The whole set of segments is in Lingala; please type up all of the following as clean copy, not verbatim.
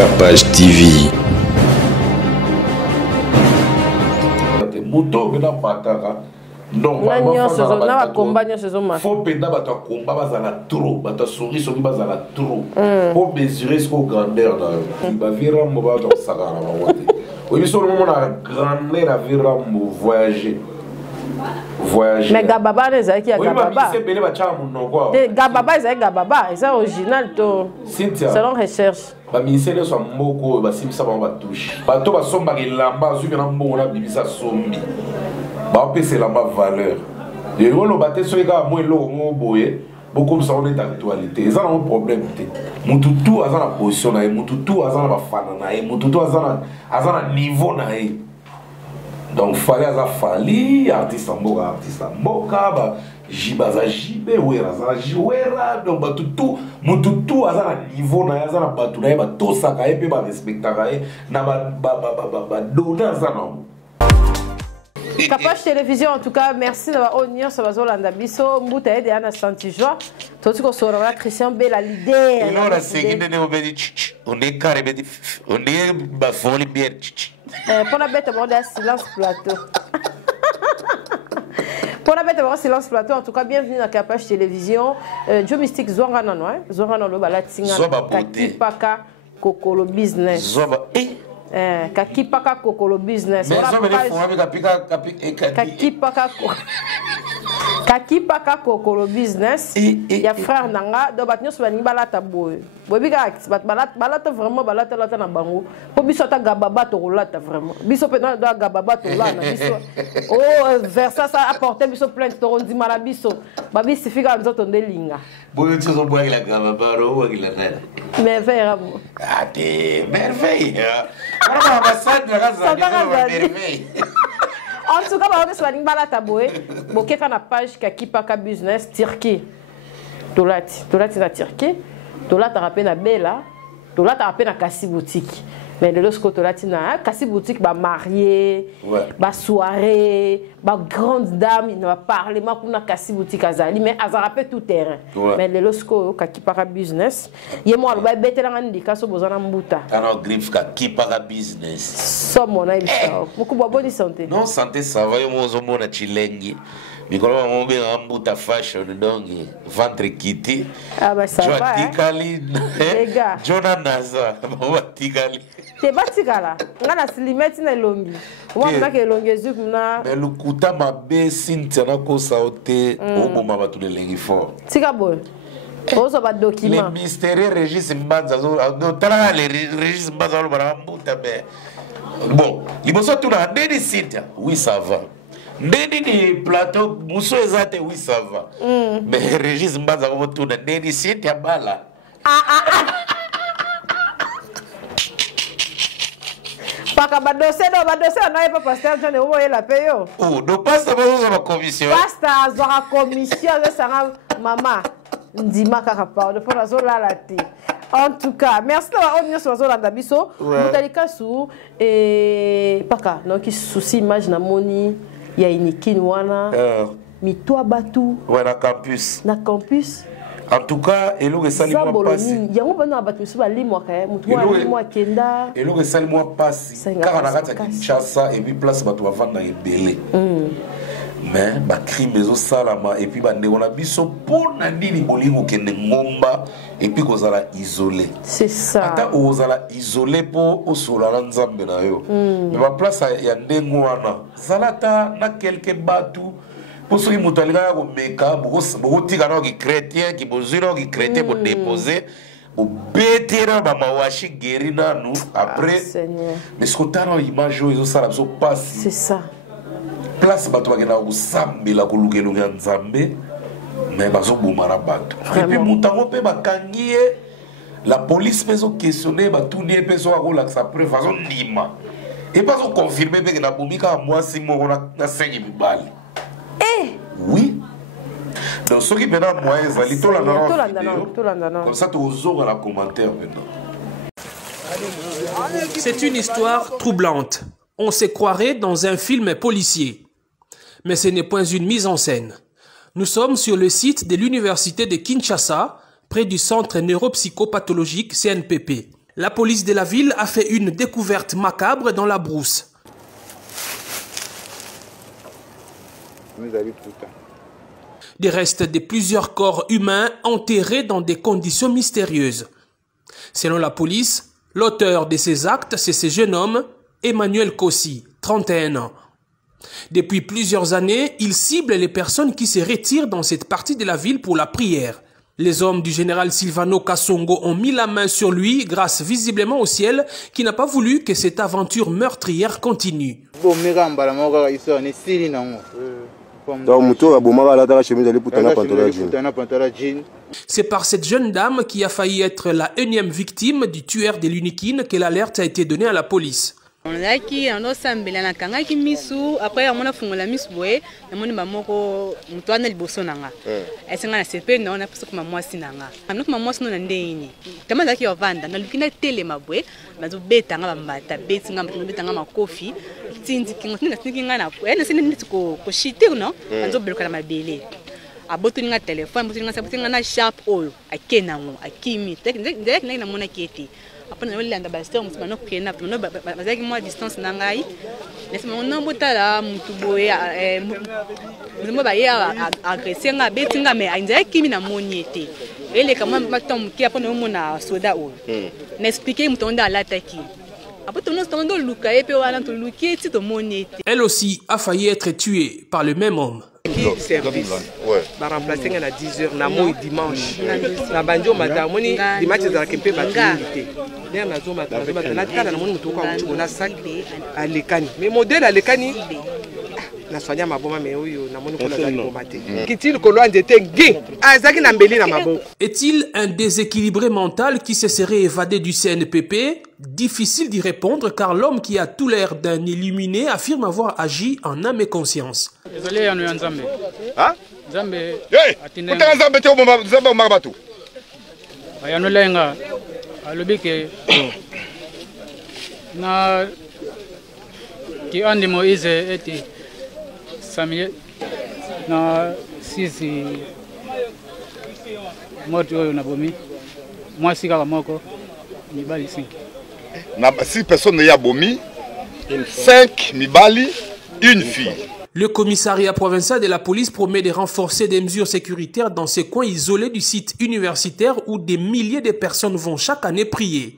Capage TV. Muto bena bataka normalement faut penda bato combat bazala trop bato souris soki bazala trop pour mesurer ce qu'on grandeur na ba vira mo ba to sagara ba wote oyi so mo na grandeur a vira mo voyager mais gababa les qui a gababa c'est belé ba cha mo no quoi gababa c'est gababa c'est original to selon recherche ba ministère so mboko ba simisa ba touche bato ba somba lamba zubi na mbongo na bibisa sombi ba pese lamba valeur de lo baté so ega mo elo mo boye beaucoup de ça on est d'actualité ça un problème té mututu azana position na mututu azana ba fana na mututu azana niveau na donc fallait aza fali artiste mboka ba jibaza jibe wera za jiwera donc ba mututu azana niveau na azana batu na ba tosaka pe ba respectaka na ba dona azana Capage Télévision, en tout cas, merci d'avoir honneur sur Bazolanda Bisso. Mbouta aide à Santi Joie. Tout ce qu'on saura, Christian B, la leader. Et là, la seconde, on est carré, on est bafoli bien. Pour la bête, on est silence plateau. Pour la bête, on est silence plateau. En tout cas, bienvenue dans Capage Télévision. Joe Mystique, Zorana, non? Zorana, le balatinga. Kakipaka, Kokolo Business. Zoba, Kakipaka Kokolo Business. Kakipaka Kokolo Business. Il y a frère Nanga, donc batnyo swani balata boy. Bobiga balata vraiment balata lata na bango. Po biso ta gababa to rolata vraiment. Biso pena do gababa to la na biso. Oh versa ça apporter biso plainte to rondi marabiso. Babi sifika nzoto ndelinga. Boyo tsozo boya la gababa ro wa la nana. Merveille rabo. Ah te merveille. Alors ambassade de la merveille. En tout cas, on va dire que la page Kakipaka Business Turquie. Tolati na Turquie. Tolati a rappelé na Bella. Tolati a rappelé na Kassi Boutique. Mais le lorsque Tolati na Kassi Boutique, ba marié, ba soirée, ba grande dame, il va parler, ma kuna Kassi Boutique azali, mais azara rappelé tout terrain. Mais le lorsque Kakipaka Business, il y a moi le ba bête la ngandi kaso bozana mbuta. Alors griffe Kakipaka Business. Somme on a eu ça. Beaucoup bonne santé. Non santé ça va yo mozo mona chilengi. Mikolo mo be mbuta fashion donc ventre quitté. Ah bah ça va. Tikali. Les gars. Jonah Naza, mo tikali. Te batikala. Ngana silimeti na longi. Wa mna ke longi zuk mna. Mais le kuta mabe sintia na ko saote o moma batu le lengi fort. Tika boy. Ozo ba document. Les mystérieux Régis Mbanza zo no tala les Régis Mbanza lo bara mbuta be. Bon, liboso tuna ndeni sintia. Oui ça va. Ndeni ni plateau muso ezate oui ça va. Mais Régis Mbanza ko tuna ndeni sintia bala. Paka badose na pas pasteur John o la payo. Oh, do pasta ba commission. Pasta zo la commission de sanga mama. Ndima kaka pa de fona zo la té. En tout cas, merci d'avoir venu sur Zolanda Bisso. Mutalika sou et paka donc qui souci image na moni ya inikin wana. Mitoa batu. Ouais na campus. Na campus. En tout cas, et le sali moi passe. Yango bana batu so bali moi ka mutu wa moi kenda. Et le sali moi passe. Car na kata Kinshasa et puis place batu va vendre na ebele. Mais ba crime ezo salama et puis ba ndeko na biso pona nini bolingo kende ngomba et puis kozala isolé. C'est ça. Ata ozala isolé po osola na nzambe na yo. Mais ba place ya ndengo wana salata na quelque batu. Pour ceux qui m'ont dit que beaucoup de chrétiens qui vont déposer, pour bêter dans mawashi guérina nous après. Mais ce qu'on a dans l'image, ils ont ça passe. C'est ça. Place bato bagena ko sambela ko lukelunga nzambe mais bazo bomara bato. Et puis mutango pe bakangie la police peut questionner batuni pe so ko la sa preuve façon ndima. Et pas confirmer pe na bomika moi si mo na sengi bibali. Oui. Donc, ceux qui viennent moi, ils ont comme ça, tu oses la commentaire maintenant. C'est une histoire troublante. On se croirait dans un film policier. Mais ce n'est point une mise en scène. Nous sommes sur le site de l'université de Kinshasa, près du centre neuropsychopathologique CNPP. La police de la ville a fait une découverte macabre dans la brousse. Des restes de plusieurs corps humains enterrés dans des conditions mystérieuses. Selon la police, l'auteur de ces actes, c'est ce jeune homme, Emmanuel Kossi, 31 ans. Depuis plusieurs années, il cible les personnes qui se retirent dans cette partie de la ville pour la prière. Les hommes du général Silvano Kasongo ont mis la main sur lui grâce visiblement au ciel qui n'a pas voulu que cette aventure meurtrière continue. C'est par cette jeune dame qui a failli être la énième victime du tueur de l'Unikine que l'alerte a été donnée à la police. On a qui on a sambela na kanga ki misu après on a fungola misu boye na moni mamoko mtu ana liboso nanga esenga na sepe na ona puso kuma mwasi nanga amno kuma mwasi no na ndeni tama zaki yovanda na lukina tele mabwe mazo beta nga bambata beti nga beta nga makofi tindi kingo tinga na ene sine nditsi ko shite no mazo beluka na mabele aboto nga telefone boto nga sabuti nga na sharp oyo akena ngo akimi ndek na mona keti. Après, on a eu l'ambassadeur, on a eu la distance. On a eu agressé, on a elle aussi a failli être tuée par le même homme. Service. Va remplacer à 10h, Namo dimanche. La banjo madame, dimanche de la Kempe Batinité. Mais modèle à l'écani. Est-il un déséquilibré mental qui se serait évadé du CNPP? Difficile d'y répondre car l'homme qui a tout l'air d'un illuminé affirme avoir agi en âme et conscience. na sisi moto oyo na bomi mwasi kaka moko mibali 5 na 6 personnes ya bomi 5 mibali une fille. Le commissariat provincial de la police promet de renforcer des mesures sécuritaires dans ces coins isolés du site universitaire où des milliers de personnes vont chaque année prier.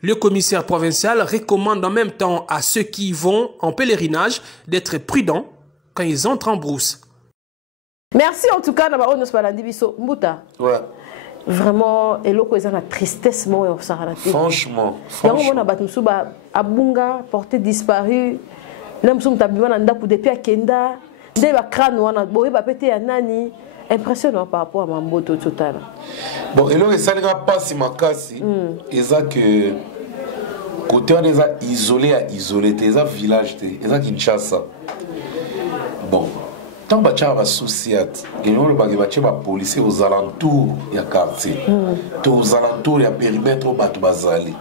Le commissaire provincial recommande en même temps à ceux qui vont en pèlerinage d'être prudents quand ils entrent en brousse. Merci en tout cas na ba onos balandi biso Mbuta. Ouais. Vraiment eloko eza na tristesse mo yo sarana. Franchement. Yango na batu suba abunga porté disparu. Même si on t'a bien ndaku depuis akenda, nde ba crâne wana boye ba pété ya nani. Impressionnant par rapport à Mamboto total. Bon, et là ça n'est pas si makasi. Eza que côté on est isolé à isolé, eza village te, eza Kinshasa. Bon, tant que tu as un souci, et nous, le bagage, va policier aux alentours du quartier, aux alentours du périmètre où tu vas aller.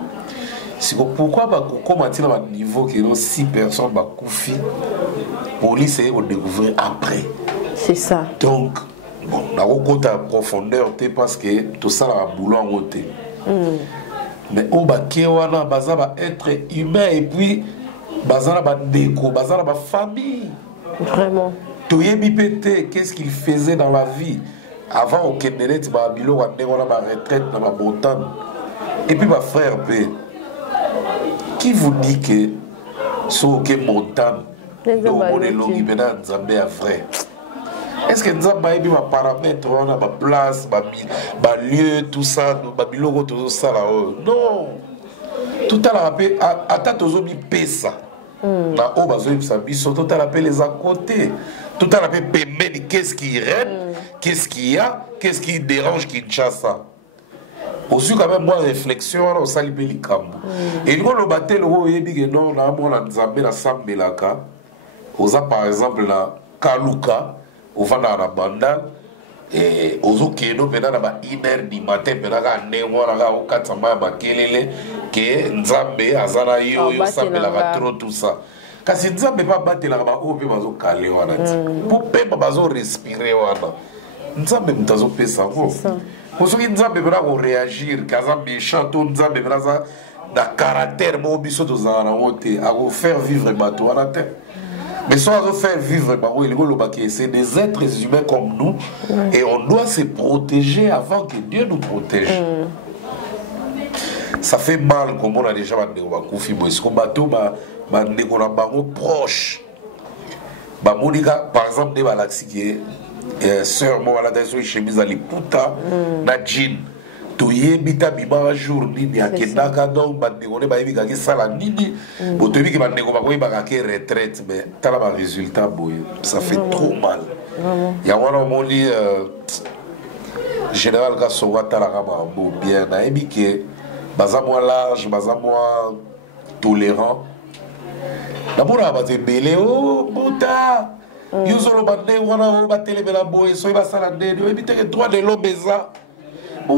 Pourquoi, comment tu as un niveau que 6 personnes vont coucher, la police va découvrir après. C'est ça. Donc, bon, on a beaucoup en profondeur parce que tout ça a un boulot en côté. Mais au baquet, on va être humain et puis, on va déco, on va famille. Vraiment. Qu'est-ce qu'il faisait dans la vie avant au Kénéret, on a retraite dans la montagne. Et puis ma frère, qui vous dit que ce qui montagne, est-ce que nous avons des paramètres, on a ma place, ma lieu, tout ça, tout ça là-haut? Non. Tout à l'heure, à Tatozomi Pesa. Na o bazoyi biso tout à l'appel les à côté tout à l'appel pembeni qu'est-ce qui règne qu'est-ce qu'il y a qu'est-ce qui dérange Kinshasa aussi quand même moi réflexion on sali pe likambo et nous le batel o yebi que non na mona nzambe na sambelaka oza par exemple na Kaluka ovanda na banda et ozo keno pena na ba 1h du matin pena ka ndemo na ka okatsama ba kelele que nzambe azana yo sambela ka trop tout ça kasi nzambe pas batela ba ope bazo kale wana ti pour pemba bazo respirer wana nzambe mutazo pesa ngo Pour ceux qui nous ont réagir, quand ils méchant, tout nous ont da caractère, mon biso de à faire vivre bateau à la terre. Mais soit à faire vivre c'est des êtres humains comme nous et on doit se protéger avant que Dieu nous protège. Ça fait mal comme on a déjà dit parce que bateau proche. Par exemple, des balaxi qui est sœur moi la dernière chemise à l'éputa na jean. Tu y bita bima jour nini akendaka donc bandeko ba yebika ki sala nini botobi ki bandeko ba koyeba ka retraite mais tala ba résultat boy ça fait trop mal ya wana moli général ka so watala ka ba bo bien na yebike baza moi large baza moi tolérant d'abord ba te belé oh bota yuzolo bande wana ba telemela boy so ba sala ndeni yebite que droit de l'homme eza.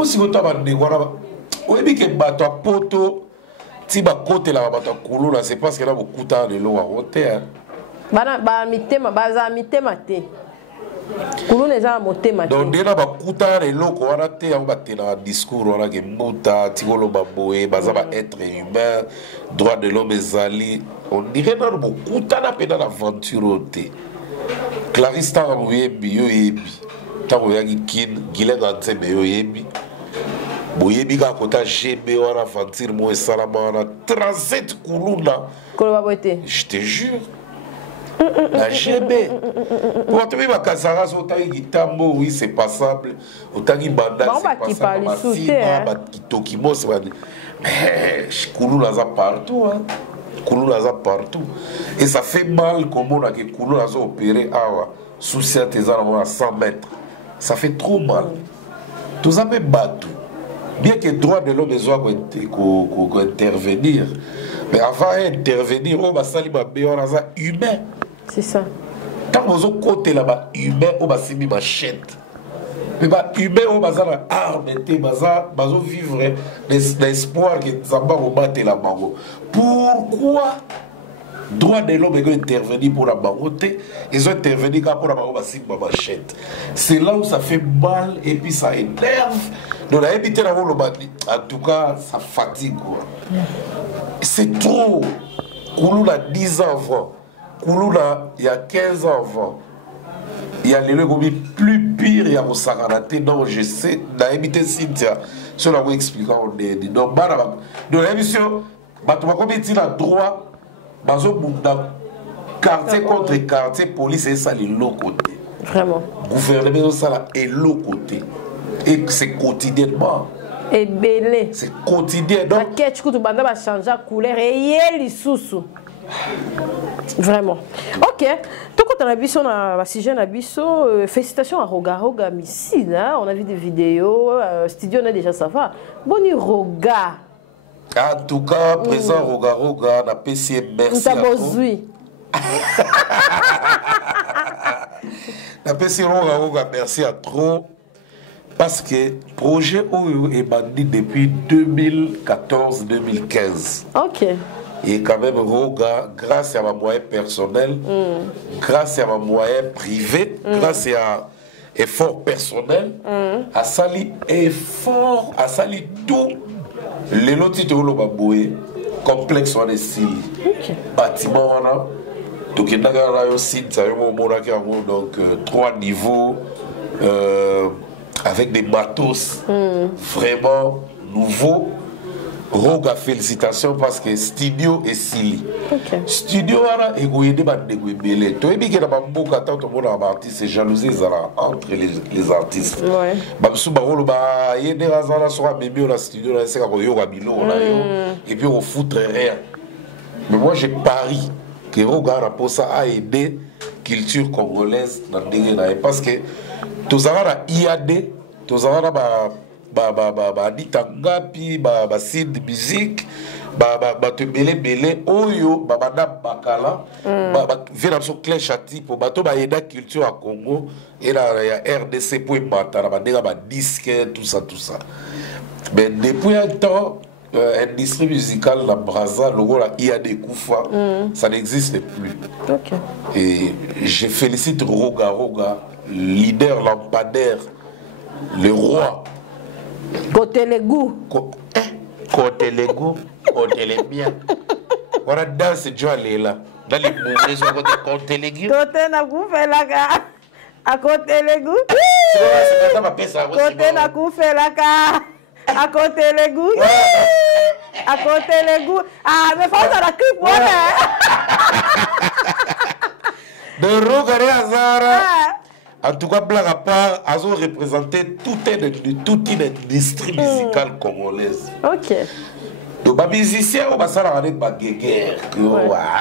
Si vous avez que bato a poto, si vous avez la bato a couloir, c'est parce que là vous coûtez de l'eau à hauteur. Donc dès là vous coûtez de l'eau qu'on a été en bâtiment discours on a que mota tigolo baboé bazaba être humain droit de l'homme ezali on dirait dans vous coûtez na pena l'aventure té. Clarisse ta yebi yo yebi. Tant que kin Guilain Antebe yo yebi boyebi ka kota GB wana aventure mo esalama wana 37 kuluna je te jure la GB pour te voir kasara so tangi gitambo oui c'est passable otangi banda c'est passable masiba kitoki mo c'est mais kuluna za partout hein kuluna za partout et ça fait mal comme on a que kuluna za opérer awa sous certains à 100 mètres. Ça fait trop mal. Tout ça fait battre. Bien que le droit de l'homme soit intervenir, mais avant d'intervenir, on va salir humain. C'est ça. Quand vous avez côté là-bas, humain, on va salir machette. Mais humain, on va salir arme, on va vivre l'espoir que ça va rebattre là-bas. Pourquoi? Droit de l'homme est intervenu pour la baroté, ils ont intervenu pour la machette. C'est là où ça fait mal et puis ça énerve. Donc la habité là en tout cas ça fatigue quoi. C'est trop. Kouloula 10 ans avant, Kouloula il y a 15 ans avant. Il y a les logos plus pire, il y a au Saranaté, donc je sais, la habité Cynthia, cela vous explique on est donc dans l'émission, tu vas commettre le droit. Quartier contre quartier, police et ça l'autre côté. Vraiment. Gouvernement ça est l'autre côté. Et c'est quotidiennement. Et belé. C'est quotidien. Donc. La quête que tu vas changer la couleur et les sous. Vraiment. Ok. Tout quand on a vu son sujet, on a vu félicitations à Roga Missile. On a vu des vidéos. Studio, on a déjà ça va. Bonne Roga. En tout cas, présent Roga, on a PC, merci à vous. La PC Roga, merci à trop. Parce que le projet OU est bandit depuis 2014-2015. Ok. Et quand même, Roga, grâce à ma moyen personnel, grâce à ma moyen privé, grâce à effort personnel, à sali effort, à sali tout. Les lotis de l'Obaboué, complexe en style, bâtiment, donc il y a un site, donc 3 niveaux, avec des matos vraiment nouveaux. Roga, félicitations parce que studio est Sili. Studio est goyé belé. Tu es bien que beaucoup quand on a un artiste, c'est jalousie entre les artistes. Et puis on fout rien. Mais moi j'ai pari que Roga a aidé la culture congolaise parce que tous avons IAD, tous avons Ngapi, Sid musique, te belé, Oyo, Bakala, Vénapso Cléchati, pour bateau, la culture à Congo, et la RDC pour battre, disque, tout ça. Mais depuis un temps, industrie musicale, la Braza, le rôle IAD Koufa, ça n'existe plus. Et je félicite Roga, leader lampadaire, le roi. Côté les goûts. Côté les goûts, côté les biens. On a dansé Jolie là. Dans les mouvements, sur côté les goûts. Côté na koufé la ka. À côté les goûts. Côté na koufé la ka. À côté les goûts. À côté les goûts. Ah, mais faut ça la clip voilà. De Rogaré Azara. En tout cas, blague à part, elles ont représenté toute une industrie musicale congolaise. Ok. Donc, les musiciens, on va s'arrêter de guerre.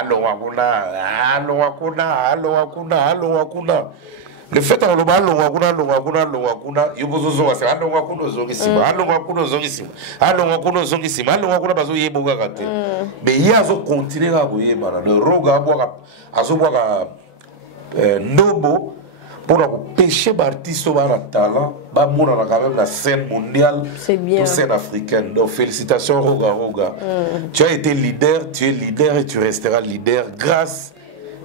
Allo Wakuna. Le fait que allo Wakuna, il faut que ça allo Wakuna. Mais il y a continué à voir le Roga Nobo. Pour pêcher l'artiste au talent, quand même la scène mondiale, la scène africaine. Donc félicitations Roga. Tu as été leader, tu es leader et tu resteras leader grâce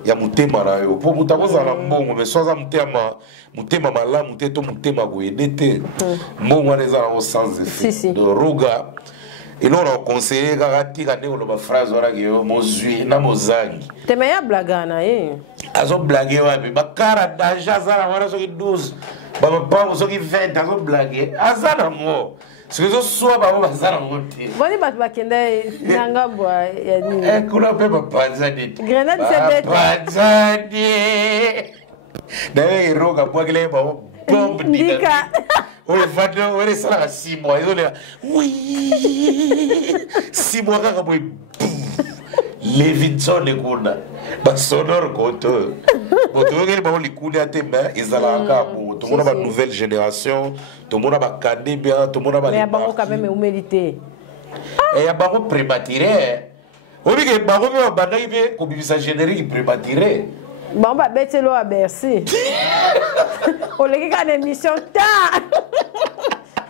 à Moutema Rayo. Pour Moutema Zalambon, mais sans Moutema Mala, Moutema Goyedete, Mouma les a au sens effet. De Roga. Et là, on a conseillé Garati Gane ou la phrase Mozui, Namozangi. T'es meilleur blagana, eh? Azo blagué, ouais, mais Bakara, Daja, Zara, voilà, ceux qui 12, Baba, ceux qui 20, azo blagué, Azana, moi. Ce que je sois, Baba, Azana, moi. Boni Batbakenda, Nanga, Bois, Yanni. Eh, Kula, Papa, Panzani. Grenade, c'est Panzani. D'ailleurs, il roga, pour qu'il ait bombe, Nika. On est venu, on est ça, 6 mois. Oui. 6 mois, quand Levinson et Kuna, sonore koto. Bon, tu vois que les Kuna ils ont tout le monde a une nouvelle génération, tout le monde a cadé bien, tout le monde a. Mais il y a quand même humilité. Et il y a pas prématuré. On dit que Baro a banné comme ça générique prématuré. Bon, bah, bête l'eau à Bercy. On a une émission tard.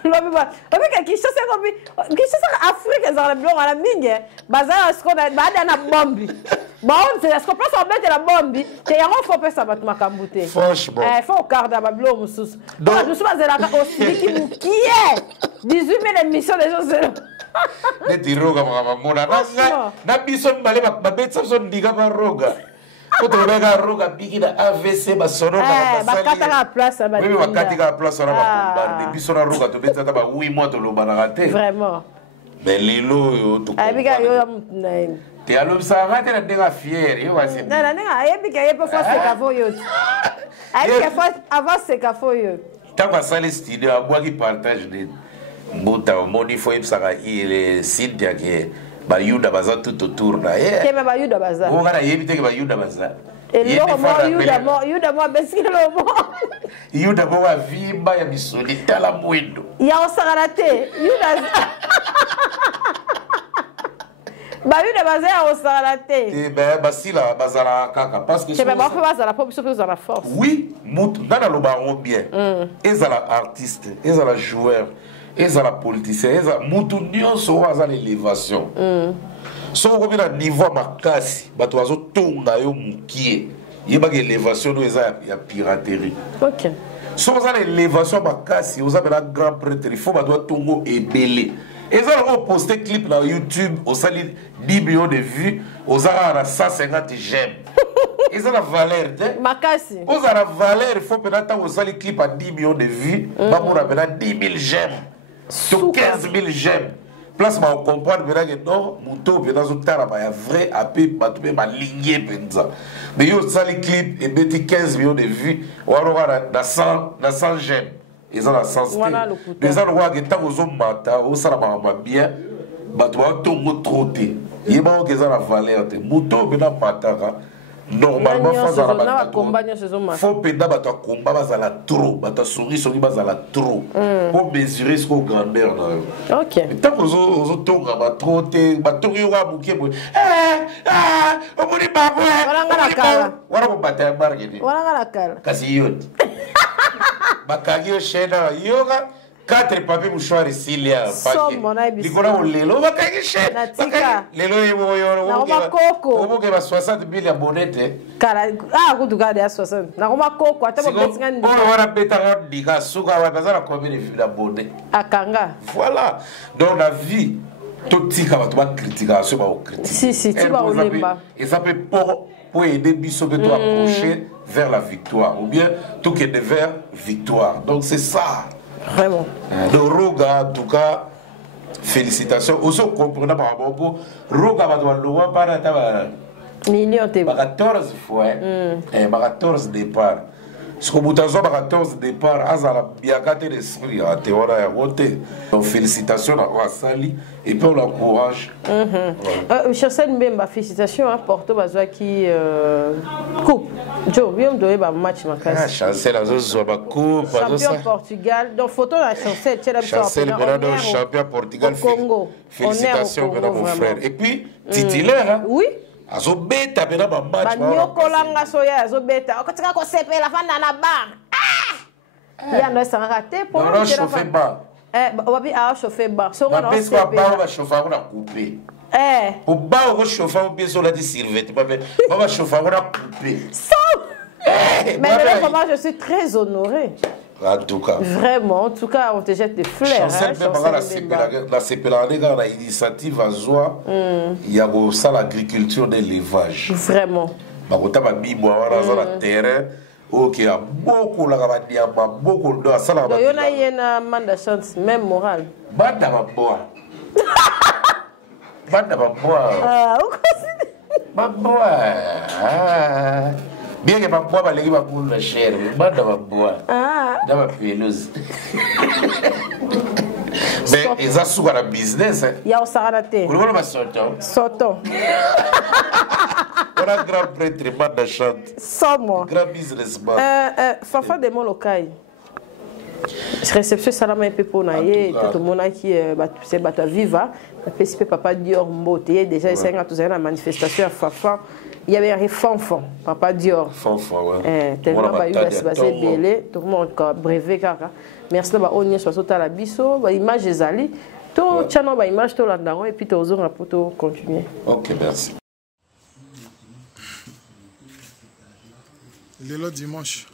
Qui chose Afrique, ils ont le blanc à la mine. Bazar, ce qu'on a dans la bombe. Bon, c'est ce qu'on peut s'en mettre la bombe. C'est un faut pas ça battre ma cambouté. Franchement. Il faut garder ma blanc sous. Donc, je suis là aussi qui est 18 000 émissions des choses. Ne tiro comme mona. Na bison malé ma bête ça son diga ma roga. Quand on regarde roga bigi na AVC ba sono na ba kataka place ba. Oui, ba kataka place na ba bombarder. Bison na roga to beta ta ba 8 mois to lo bana raté. Vraiment. Mais lilo yo to. Ai biga yo am. Te alum sa raté na denga fier yo va se. Na ai biga ye pe fa se ka fo yo. Ai biga fa avant se ka fo yo. Ta ba sale studio a boa qui partage de Mbota moni fo ibsaka ile Cynthia ke ba yuda baza tout autour na ye. Ke ba yuda baza. O kana yebite ke ba yuda baza. Et lo mo yuda mo besikelo mo. Yuda mo wa vimba ya misoli tala mwendo. Ya osagarate yuda. Ba yuda baza ya osagarate. Eh ben basila bazala kaka parce que c'est pas fait bazala pour biso la force. Oui, mutu nana lo baron bien. Ezala artiste, ezala joueur. Ezala politicien, ezala mutu nyonso waza l'élévation. So ko bina niveau makasi, bato bazo tonga yo mukie. Yeba ke élévation no eza ya piraterie. OK. So waza l'élévation makasi, oza bela grand prêtre, il faut bato tongo ebele. Ezala ko poster clip na YouTube, au sali 10 millions de vues, oza na 150 j'aime. Ezala valeur de makasi. Oza valeur, il faut peut-être au sali clip à 10 millions de vues, ba pour na 10 000 j'aime. Sur 15 000 j'aime. Place ma comprendre que non, muto peut sur terre ba vrai AP batube ma ligne penza. Mais yo ça les clips et beti 15 millions de vues, on aura na 100 j'aime. Ils ont la sens. Les gens voient que tant aux hommes mata, au salama bien, batwa tongo troté. Yeba que ça la valeur de muto bena matara. Normalement, faut pédar bato combat bazala trop, bato souris soki bazala trop. Pour mesurer ce qu'on grandeur là. OK. Tant aux tonga ba trop te, ba tongi wa buke bo. O moni ba bo. Wala ko bata margeni. Wala ngala kala. Kasi yot. Bakagi yo shena yoga 4 papiers mouchoirs ici là likona olelo bakangishe lelo yebo oboke ba 60 000 abonnés kala kutuka de 60 na koma koko ata bo betinga ndi on va beta ndika suka wa bazala combien de abonnés akanga voilà dans la vie tout tika ba to ba critiquer ba critiquer si tu vas olemba et ça peut pour aider biso de toi approcher vers la victoire ou bien tout qui est vers victoire. Donc c'est ça. Vraiment. De Roga, en tout cas, félicitations. Aussi, comprenez par rapport à Roga, va doit le par million de 14 fois, 14 départs. Ce que vous avez 14 départs, Azala Biakate l'esprit, à Théora et Roté. Donc félicitations à Sali et puis on l'encourage. Chancel Mbemba, félicitations à Porto Bazoa qui coupe. Joe, viens me donner un match ma classe. Chancel a joué ma coupe. Champion Portugal. Donc photo la Chancel, tu as Chancel Bernardo, champion Portugal. Congo. Félicitations mon frère. Et puis titulaire. Oui. Azobeta bena ba match ba nyokolanga soya azobeta okotika ko sepela fanda na bar ya ndo sanga raté pour non chauffer bar babi a chauffer bar so ngona on sepela ba ba chauffer on a coupé pour ba on chauffer on bien sur la servette ba ba chauffer on a coupé mais vraiment je suis très honoré. En tout cas. Vraiment, en tout cas, on te jette des fleurs. La CPLA, la initiative à Zoa, il y a ça l'agriculture de l'élevage. Vraiment. Il y a terrain. Ok, il y a beaucoup de ça. Il y a une manda chance, même morale. Banda Baboa. Banda Baboa. Ah, où Baboa. Bien que ma bois les va pour le cher, mais dans bois. Dans ma pelouse. Mais ils ont souvent la business. Il y a au Saranaté. Vous voulez ma sortant? Sortons. On a grand prêtre, bande chante. Somme. Grand businessman. Fafa de mon local. Réception salama et pepo na ye tout le monde qui c'est bata viva. Participer papa Dior Mbote déjà ils sont tous à la manifestation à Fafa. Il y avait un fanfan, papa Dior. Fanfan, ouais. Tellement bah il a basé belé, tout le monde a brevé kaka. Merci bah on y est sur toute la biso, bah image ezali. Tout channel bah image tout là-dedans et puis tu oses pour continuer. OK, merci. Lelo dimanche.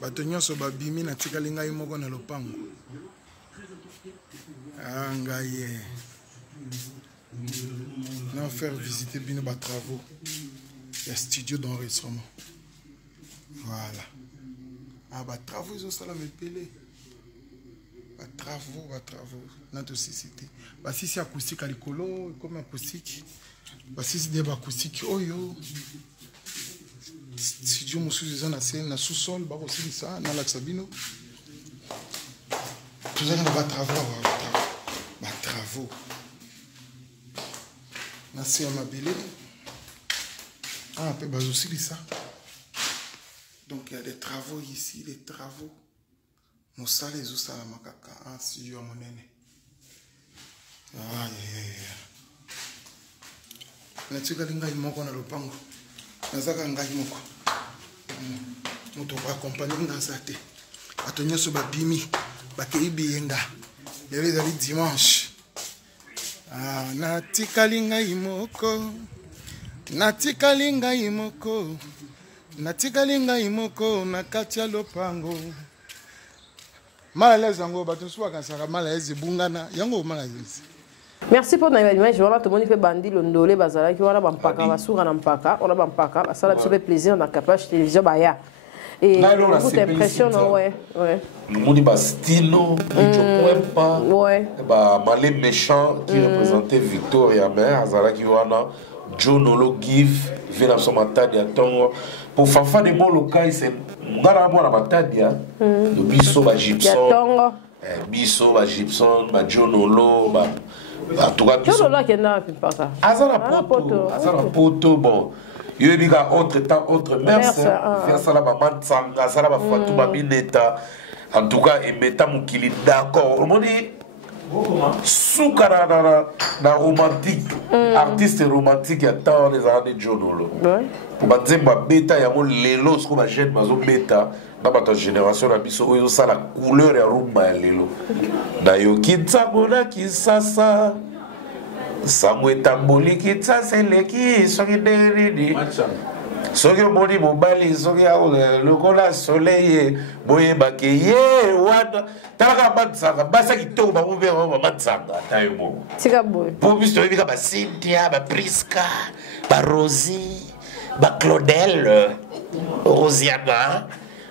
Bato nyonso babimi na tikali ngai moko na lopango. Ah ngai non faire visiter bien les travaux. Il y a studio d'enregistrement. Voilà. Ah bah travaux ils ont ça la me pelé. Bah travaux. Notre société. Bah si c'est acoustique à l'écolo, comme acoustique. Bah si c'est des acoustiques, oh yo. Studio monsieur ils ont la scène, na sous-sol, bah aussi ça, na l'Axabino. Tout ça on va travaux. Bah travaux. Merci à ma belle. Ah, un peu bas aussi ça. Donc il y a des travaux ici, des travaux. Mon salle est où ça la macaca? Ah, si yo mon nene. Ah, na tika linga imoko na lopango. Nazaka ngai moko. Moto va accompagner dans sa tête. Atonyo so babimi, bakei bienga. Lelo ezali dimanche. Ah, natikali ngai moko na kati ya lopango. Malaise yango bato so bakasaka malaise bungana yango malaise. Merci pour l'image. Voilà, tout le monde fait bandi l'ondolé bazala qui voilà bampaka basura na mpaka, on a bampaka, ça la fait plaisir on a capable télévision baya. Et beaucoup d'impression ouais. Moni ba stilo, pas. Ouais. Ba malé méchant qui représentait Victoria Mère, azala qui wana John Olo give vena so matadi atongo pour fafa de bon local c'est ngara bona matadi de biso ba Gibson. Biso ba Gibson, ba John Olo, ba en tout cas John Olo qui na pipaka. Azala poto bon. Il y a autre temps, autre merci. Faire ça la maman Tsanga, ça la Fatou Babineta. En tout cas, et Meta Moukili d'accord. On dit, soukara na romantique. artiste romantique ya tant les années Jonolo pour bazemba beta ya mo lelo ce qu'on jeune bazo beta na ba génération na biso oyo ça la couleur ya rumba ya lelo na yo kitsamona kisasa samwe tamboli kitsa leki soki deridi soki omoni mobali soki lokola soleil boyebake ye wana talaka batsanga basa kitoko bamobera bamatsanga ata yo moko tika boye po biso toyebika baCynthia bapriska barosi baclaudel rosiana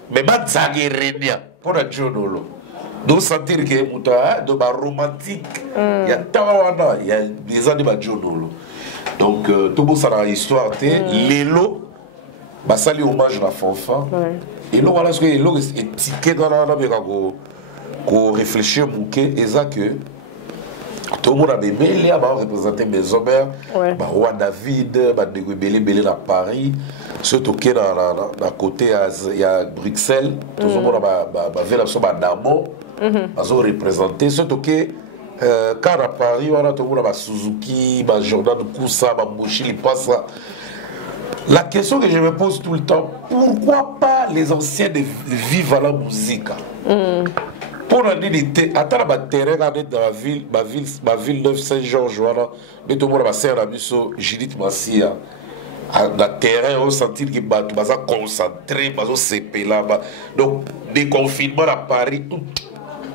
me batsanga eredia mpona jonolo donc sentir que moto de baromantique ya ntango wana eza nde bajonolo donc tobosana histoire te lelo basali hommage na fanfan eloko wana soki eloko etike wana nabeka koréfléchir moke eza ke tomona bemele bareprésente maison mère baroi David bandeko ebele na Paris so toke na côté ya Bruxelles tozomona bavela biso badamo bazoreprésente so toke car à Paris wana tomona basuzuki Jordan Kusa Moshi Lipasa. La question que je me pose tout le temps, pourquoi pas les anciens vivent à la musique? Pour la dignité, attends la terrain dans ma ville 9 Saint-Georges, voilà, mais tout le monde va faire la mission Judith Massia. La terrain, on sentit que va concentré, va se là-bas. Donc, déconfinement à Paris, tout.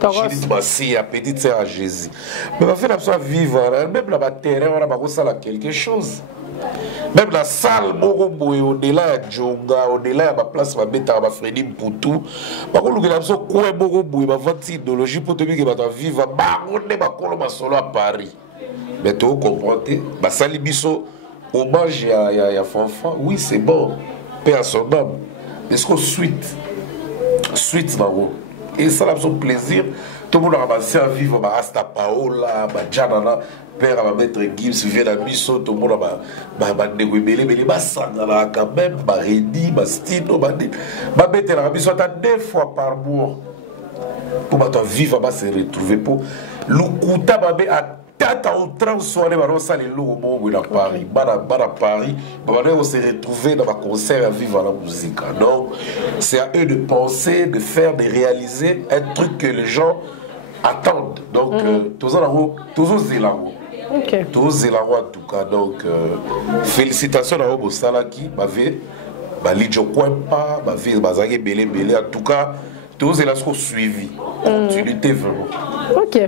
Judith Massia, petite sœur à Jésus. Mais va faire la mission vivre, même la terrain, on va faire quelque chose. Même la salle, au-delà de Djonga, au-delà de la place, de Freddy Mpoutou, il y a une idéologie pour te dire que tu vas vivre à Paris. Mais tu comprends, Sali Bisso, hommage à Fanfan, oui, c'est bon, paix à son âme. Est-ce qu'on suite, et ça, c'est un plaisir. Tout le monde a avancé à vivre, Asta Paola, Janana, père à maître Gibbs, vient à Bisso, tout le monde a négocié, Sangala, quand même, Redi, Stino, mettre à Bisso, deux fois par mois pour vivre, se retrouver pour l'Ukuta, à tata au train soirée, les logo à Paris, à Paris, on se retrouver dans un concert à vivre la musique. Donc, c'est à eux de penser, de faire, de réaliser un truc que les gens attendent. Donc, toujours zélango. Toujours zélango en tout cas. Donc, félicitations à Robo Salaki, Lidjo Kwempa, Bazagé Belé Belé. En tout cas, tous les gens suivi. Continuité vraiment. Ok.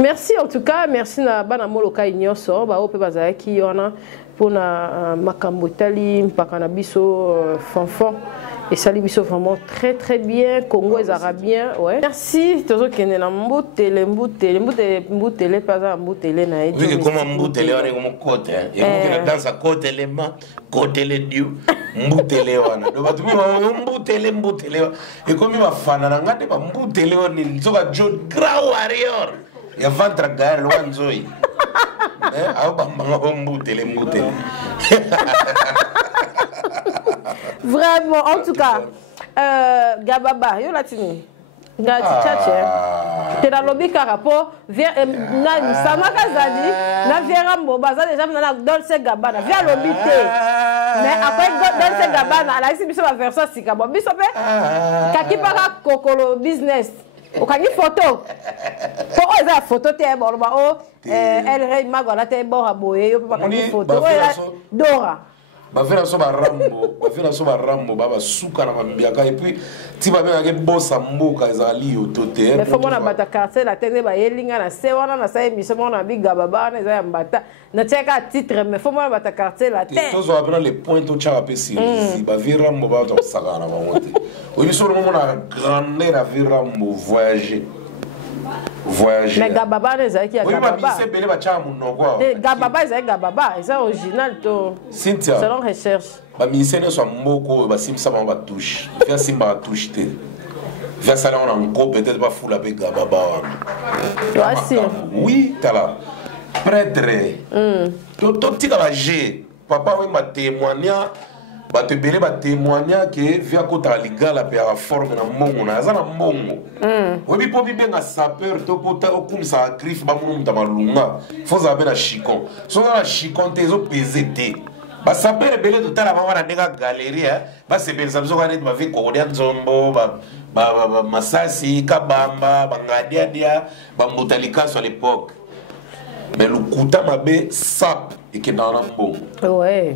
Merci en tout cas. Merci na Banamoloka Ignoso. Ope Bazaki Yona pour na Makambotali, Mpakanabiso, Fanfan. Et ça lui vraiment très très bien. Congo et Arabiens, ouais. Merci. Toujours qu'il y a un Mboutele, pas un Mboutele na. Oui, comme un Mboutele, on est comme un côté. Et on dans sa côté les mains, côté les dieux, Mboutele wana. Donc tu vois, Mboutele. Et comme il va faire, on a regardé pas Mboutele on est sur un John Grand Warrior. Il y a ventre gars loin zoi. Ah bah Mboutele. Vraiment, en tout cas, Gababa, yo latini. Ngati tchatche. Te na lobby par rapport na sama kazali na Vierambo baza déjà na Dolce Gabbana via lobby te. Mais après Dolce Gabbana ala isi biso ba version sika bo biso pe kaki para kokolo business. Okangi photo. Pour eza photo te bo ba o elle rey magona te bo aboye yo pe ba kangi photo. Dora. Bavela so ba rambo baba suka na mambiaka et puis ti ba bena ke bossa mboka ezali otote mais faut mona bata quartier la tene ba yelinga na se wana na sa émission mona biga baba na za mbata na cheka titre mais faut mona bata quartier la tene tous on apprend les points to chaka pesi ba virambo ba to saka na ba monte o biso no mona grande la virambo voyager. Mais Gababa n'est pas Gababa. Gababa est Gababa, c'est original to. Cynthia. Selon recherche. Ba ministère soit moko ba simsa ba touche. Faire simba touche te. Faire ça là on a encore peut-être pas fou la be Gababa. Oui, tala. Prêtre. To tika ba G. Papa oui m'a témoigné bato ebele batémoigna ke via kotala ligala mpe aka forme na mbongo na aza na mbongo oyebi mpo bibenga sapeur to mpo okumisaka griffe bamona mutu malunga fo ozala mpe na chicon so oza na chicon te ezopese te basapeur ebele totala bango na ndenge ya galerie basepelisa biso kaka neti bave kokodia nzombo masasi kabamba bangadiadia bambuta likaso à l'époque mais lokuta mabe sap ekendaka na mbongo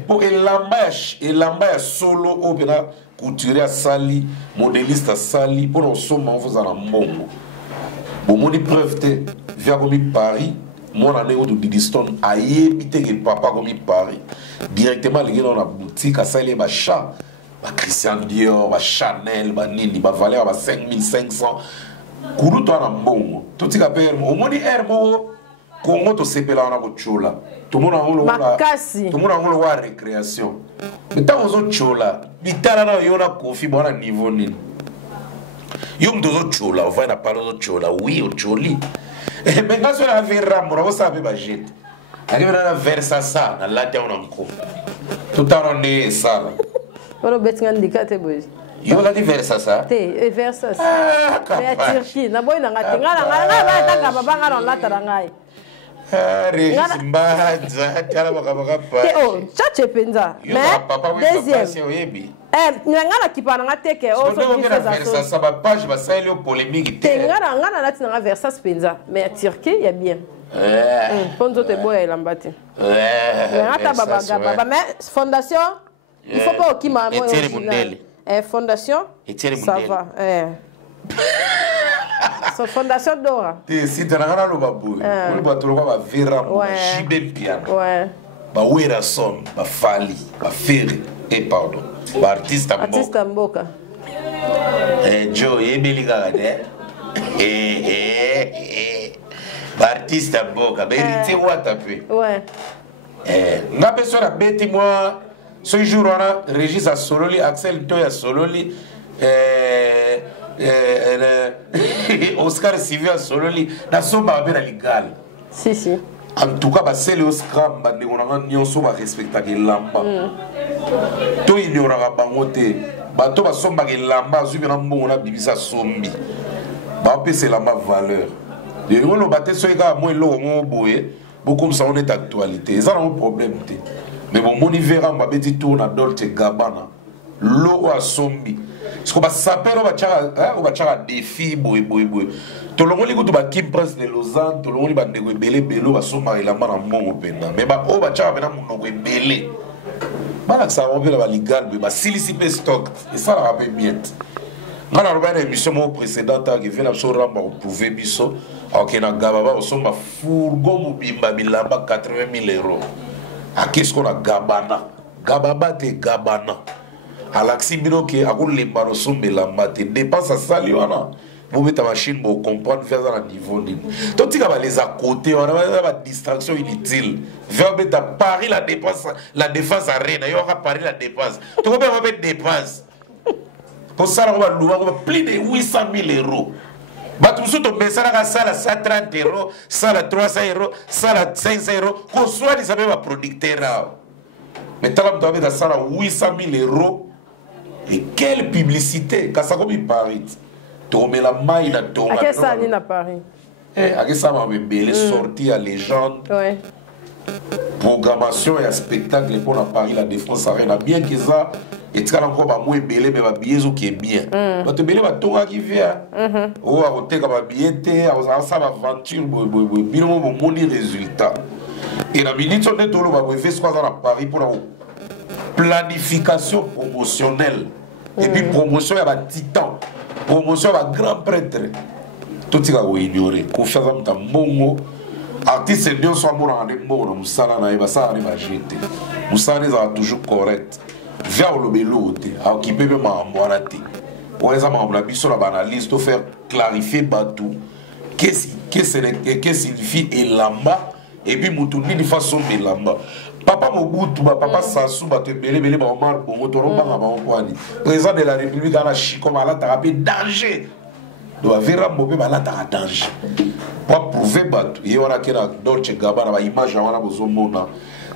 mpo elamba ya solo oyo mpena couturier asali modéliste asali mpona osomba ofoza na mbongo bomoni preuve te via komi paris mwana ndenge oto didiston ayebi teke papa komi paris directement alingi nao na boutique asali ye bachat Christian Dior, Chanel, banini, valeur à 5500. Kudu to na mbongo. Tout tika père, au moni herbo Congo to sepela na bochola. Tout le monde a ngolo wala. Tout le monde a ngolo wala récréation. Mais tant aux autres chola, bitala na yona kofi bona niveau nini. Yom dozo chola, on va na parler de chola, oui, au choli. Mais quand on a vu Rambo, on savait pas jeter. Arrive na versa ça, na latte on encore. Tout à l'heure ça. Voilà, betinga ndikate boy. Yo la diversa ça. Te versa ça. Mais Turquie, na boy na ngati ngala ngala ba taka baba ngala lata ngai. Régis Mbaza, tala baka pa. Te o, chache penza. Mais deuxième. Ngala kipana ngateke o so versa ça ba page ba ça le polémique. Te ngala lati na versa penza. Mais Turquie, il y a bien. Ponzo te boy lambati. Ngata baba mais fondation il faut pas qu'il m'a fondation ça va son fondation d'ora si tu n'as lo babu on va te le voir vera jibe piano ba wera son ba fali ba ferry et pardon ba artiste mboka Joe yebeli gaga ba artiste mboka ba héritier wata pe nga beso na beti moi ce jour, on a Régis à Sololi, Axel Toy à Sololi, Oscar Sylvie à Sololi, na somba bien légal. Si, si. En tout cas, c'est le Oscar, on a respecté l'amba. Tout il y aura bangoté. Bato ba somba l'amba, zubina mo na bibisa sombi. Ba c'est la ma valeur. De on baté so ega mo lo mo boye, beaucoup ça on est actualité. Ça n'a pas problème té. Mais bon, mon hiver, on va dire tout na Dolce Gabbana. L'eau à sombi. Parce qu'on va s'appeler, on va faire des défi, boy. Tout le monde qui va Kim Prince de Lausanne, tout le monde qui va négocier bello à somma et la main en mon open. Mais on va faire un belé. Malak ça va faire la ligale, mais silicipé stock. Et ça la rappelle bien. On a une émission précédente qui vient absolument pour prouver biso. Alors qu'il y a un gababa, on somma fourgon mobimba bilamba 80 000 €. À qu'est-ce qu'on a Gabana? Gababa te Gabana. À l'axibino qui a coulé barosom de la mate. Dépense à Saliwana. Vous mettez ta machine pour comprendre faire ça à niveau. Tout ce qui va les à côté, on a une distraction inutile. Vers mettre à Paris la dépense à Rennes. Il y aura Paris la dépense. Tu vas mettre dépense. Pour ça, on va louer plus de 800 000 €. Bato musu to mesa na sala 130 €, sala 300 €, sala 500 €, ko soit ni sabe ba producteur là. Mais tala mto avec sala 800 000 €. Et quelle publicité kasa ko bi Paris. To me la maille na to. À quel ça ni na Paris? À quel ça va me belle sortie à légende. Ouais. Programmation et spectacle pour la Paris la Défense Arena bien que ça et tu as encore ba moi belé mais ba billet qui est bien ba te belé ba to qui vient ou à côté comme billet té à ça aventure bien mon moni résultat et la minute on est tout le ba fait ce qu'on a à Paris pour la planification promotionnelle et puis promotion ya ba titan promotion ya ba grand prêtre tout ça ko ignorer ko faire ça ta mbongo artiste Dieu soit mort en démon na musala na ba ça arrive à jeter musala est toujours correct via le belote à occuper même en morati pour exemple on a biso la analyse to faire clarifier batou qu'est-ce signifie elamba et puis mutuni ni façon elamba papa Mobutu papa Sassou ba te belé ba Omar Bongo to roba ba kwani président de la République à la Chiko mala tapé danger donc averambo mpe balataka danger po aprouve bato ye wana ke na Dolce Gabbana baimage wana bozomona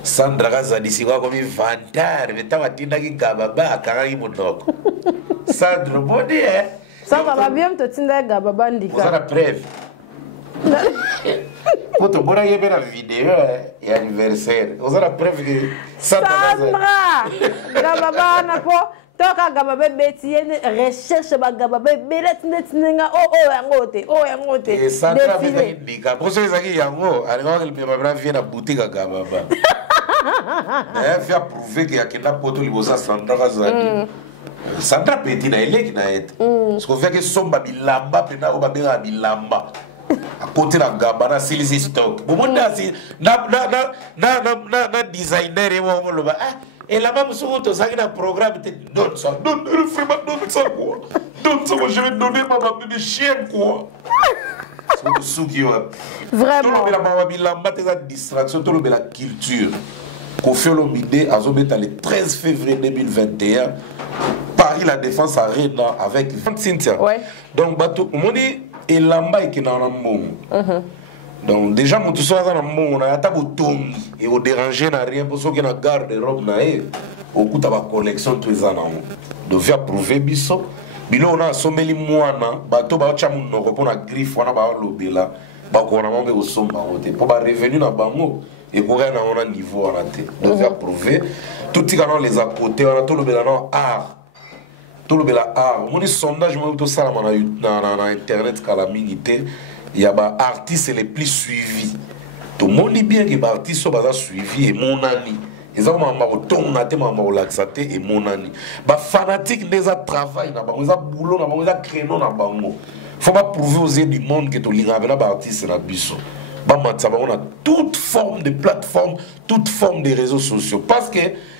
Sandra kazadisi kwa komi vantare ntango atindaki Gababa akangaki monoko Sandra boni Sandra babiem totinda Gababa ndika ozana preuve po tomonaki mpe na video ya anniversaire ozana preuve ke Sandra Gababa wana po toka Gababa beti yene recherche ba Gababa belet netinga yango te Sandra bezaki ndika poso ezaki yango alingaka libema bina vie na boutique ya Gababa naye fi approuve ke akenda poto libosa Sandra kazali Sandra peti na eleki na ete parce que feke somba bilamba pena o babengaka bilamba à côté de Gabana silisi stock bomoni asi na designer et moi le ba et là-bas monsieur to ça na programme te donne ça donne vraiment donne ça quoi donne ça moi je vais donner ma bande de chien quoi c'est souki vraiment tout le monde bilamba te distraction tout le monde la culture Kofi Olomide azobeta le 13 février 2021 Paris la Défense Arena avec Cynthia. Ouais. Donc bato omoni elamba ekina na mbongo. Donc déjà mon tout ça na mbongo na ata botongi et au déranger na rien pour ceux qui na garde-robe na e okuta ba collection to ezana. Donc via prouver biso bilo na someli mwana bato ba cha munoko pona griffe wana ba lobela ba kona mambe osomba ote pour ba revenu na bango et pour rien on a niveau on a été donc via prouver tout qui dans les à côté on a tout le belano art tout le bel art mon sondage moi tout ça na internet calamité il y a ba artistes les plus suivis tout le monde dit bien que ba artistes sont pas suivis et mon ami ils ont ma ton na te ma relaxaté et mon ami ba fanatique des travail na bango za boulot na bango za créneau na bango faut pas prouver aux yeux du monde que to linga ba artiste na biso ba matsa ba on a toute forme de plateforme toute forme de réseaux sociaux parce que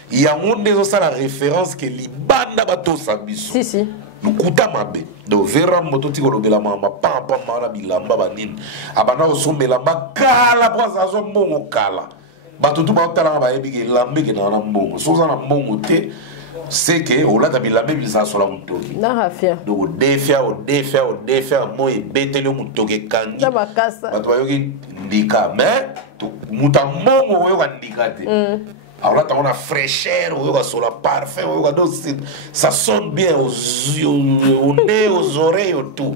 il y a un monde de la référence que libanda bato sabiso. Si. Nous kuta mabe. Donc vera moto tiko lobela mama papa mara bilamba banine. Abana osombe lamba kala kwa sazo mbongo kala. Bato tu ba tala ba ebike lambe ke na mbongo. Soza na mbongo te c'est que ola ta bilambe bilisa sola mutoki. Na rafia. Donc defia mo e betele mutoke kangi. Na bakasa. Bato yoki ndika mais to mutambo yo ndika te. Alors là, on a fraîcheur, on a sur la parfum, ça sonne bien au nez, aux oreilles, au tout.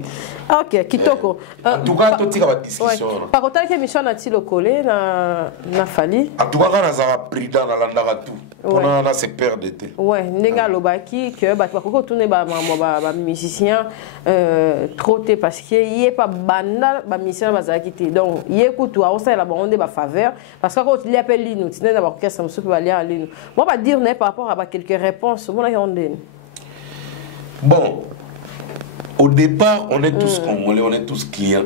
Ok, Kitoko. En tout cas, tout est en discussion. Par contre, quelle mission a-t-il collé na Fali? En tout cas, on a pris dans la landara tout. On a ses pères d'été. Ouais, Nenga Lobaki, que Bakoko tourne ba musicien trotté parce que il est pas banal, ba musicien bazakité. Donc, il écoute tout, on sait la bande ba faveur parce que quand il appelle lui nous, tu n'as pas orchestre, ça me peut aller à lui. Moi pas dire par rapport à quelques réponses, bon là bon. Au départ, on est tous congolais, on est tous clients.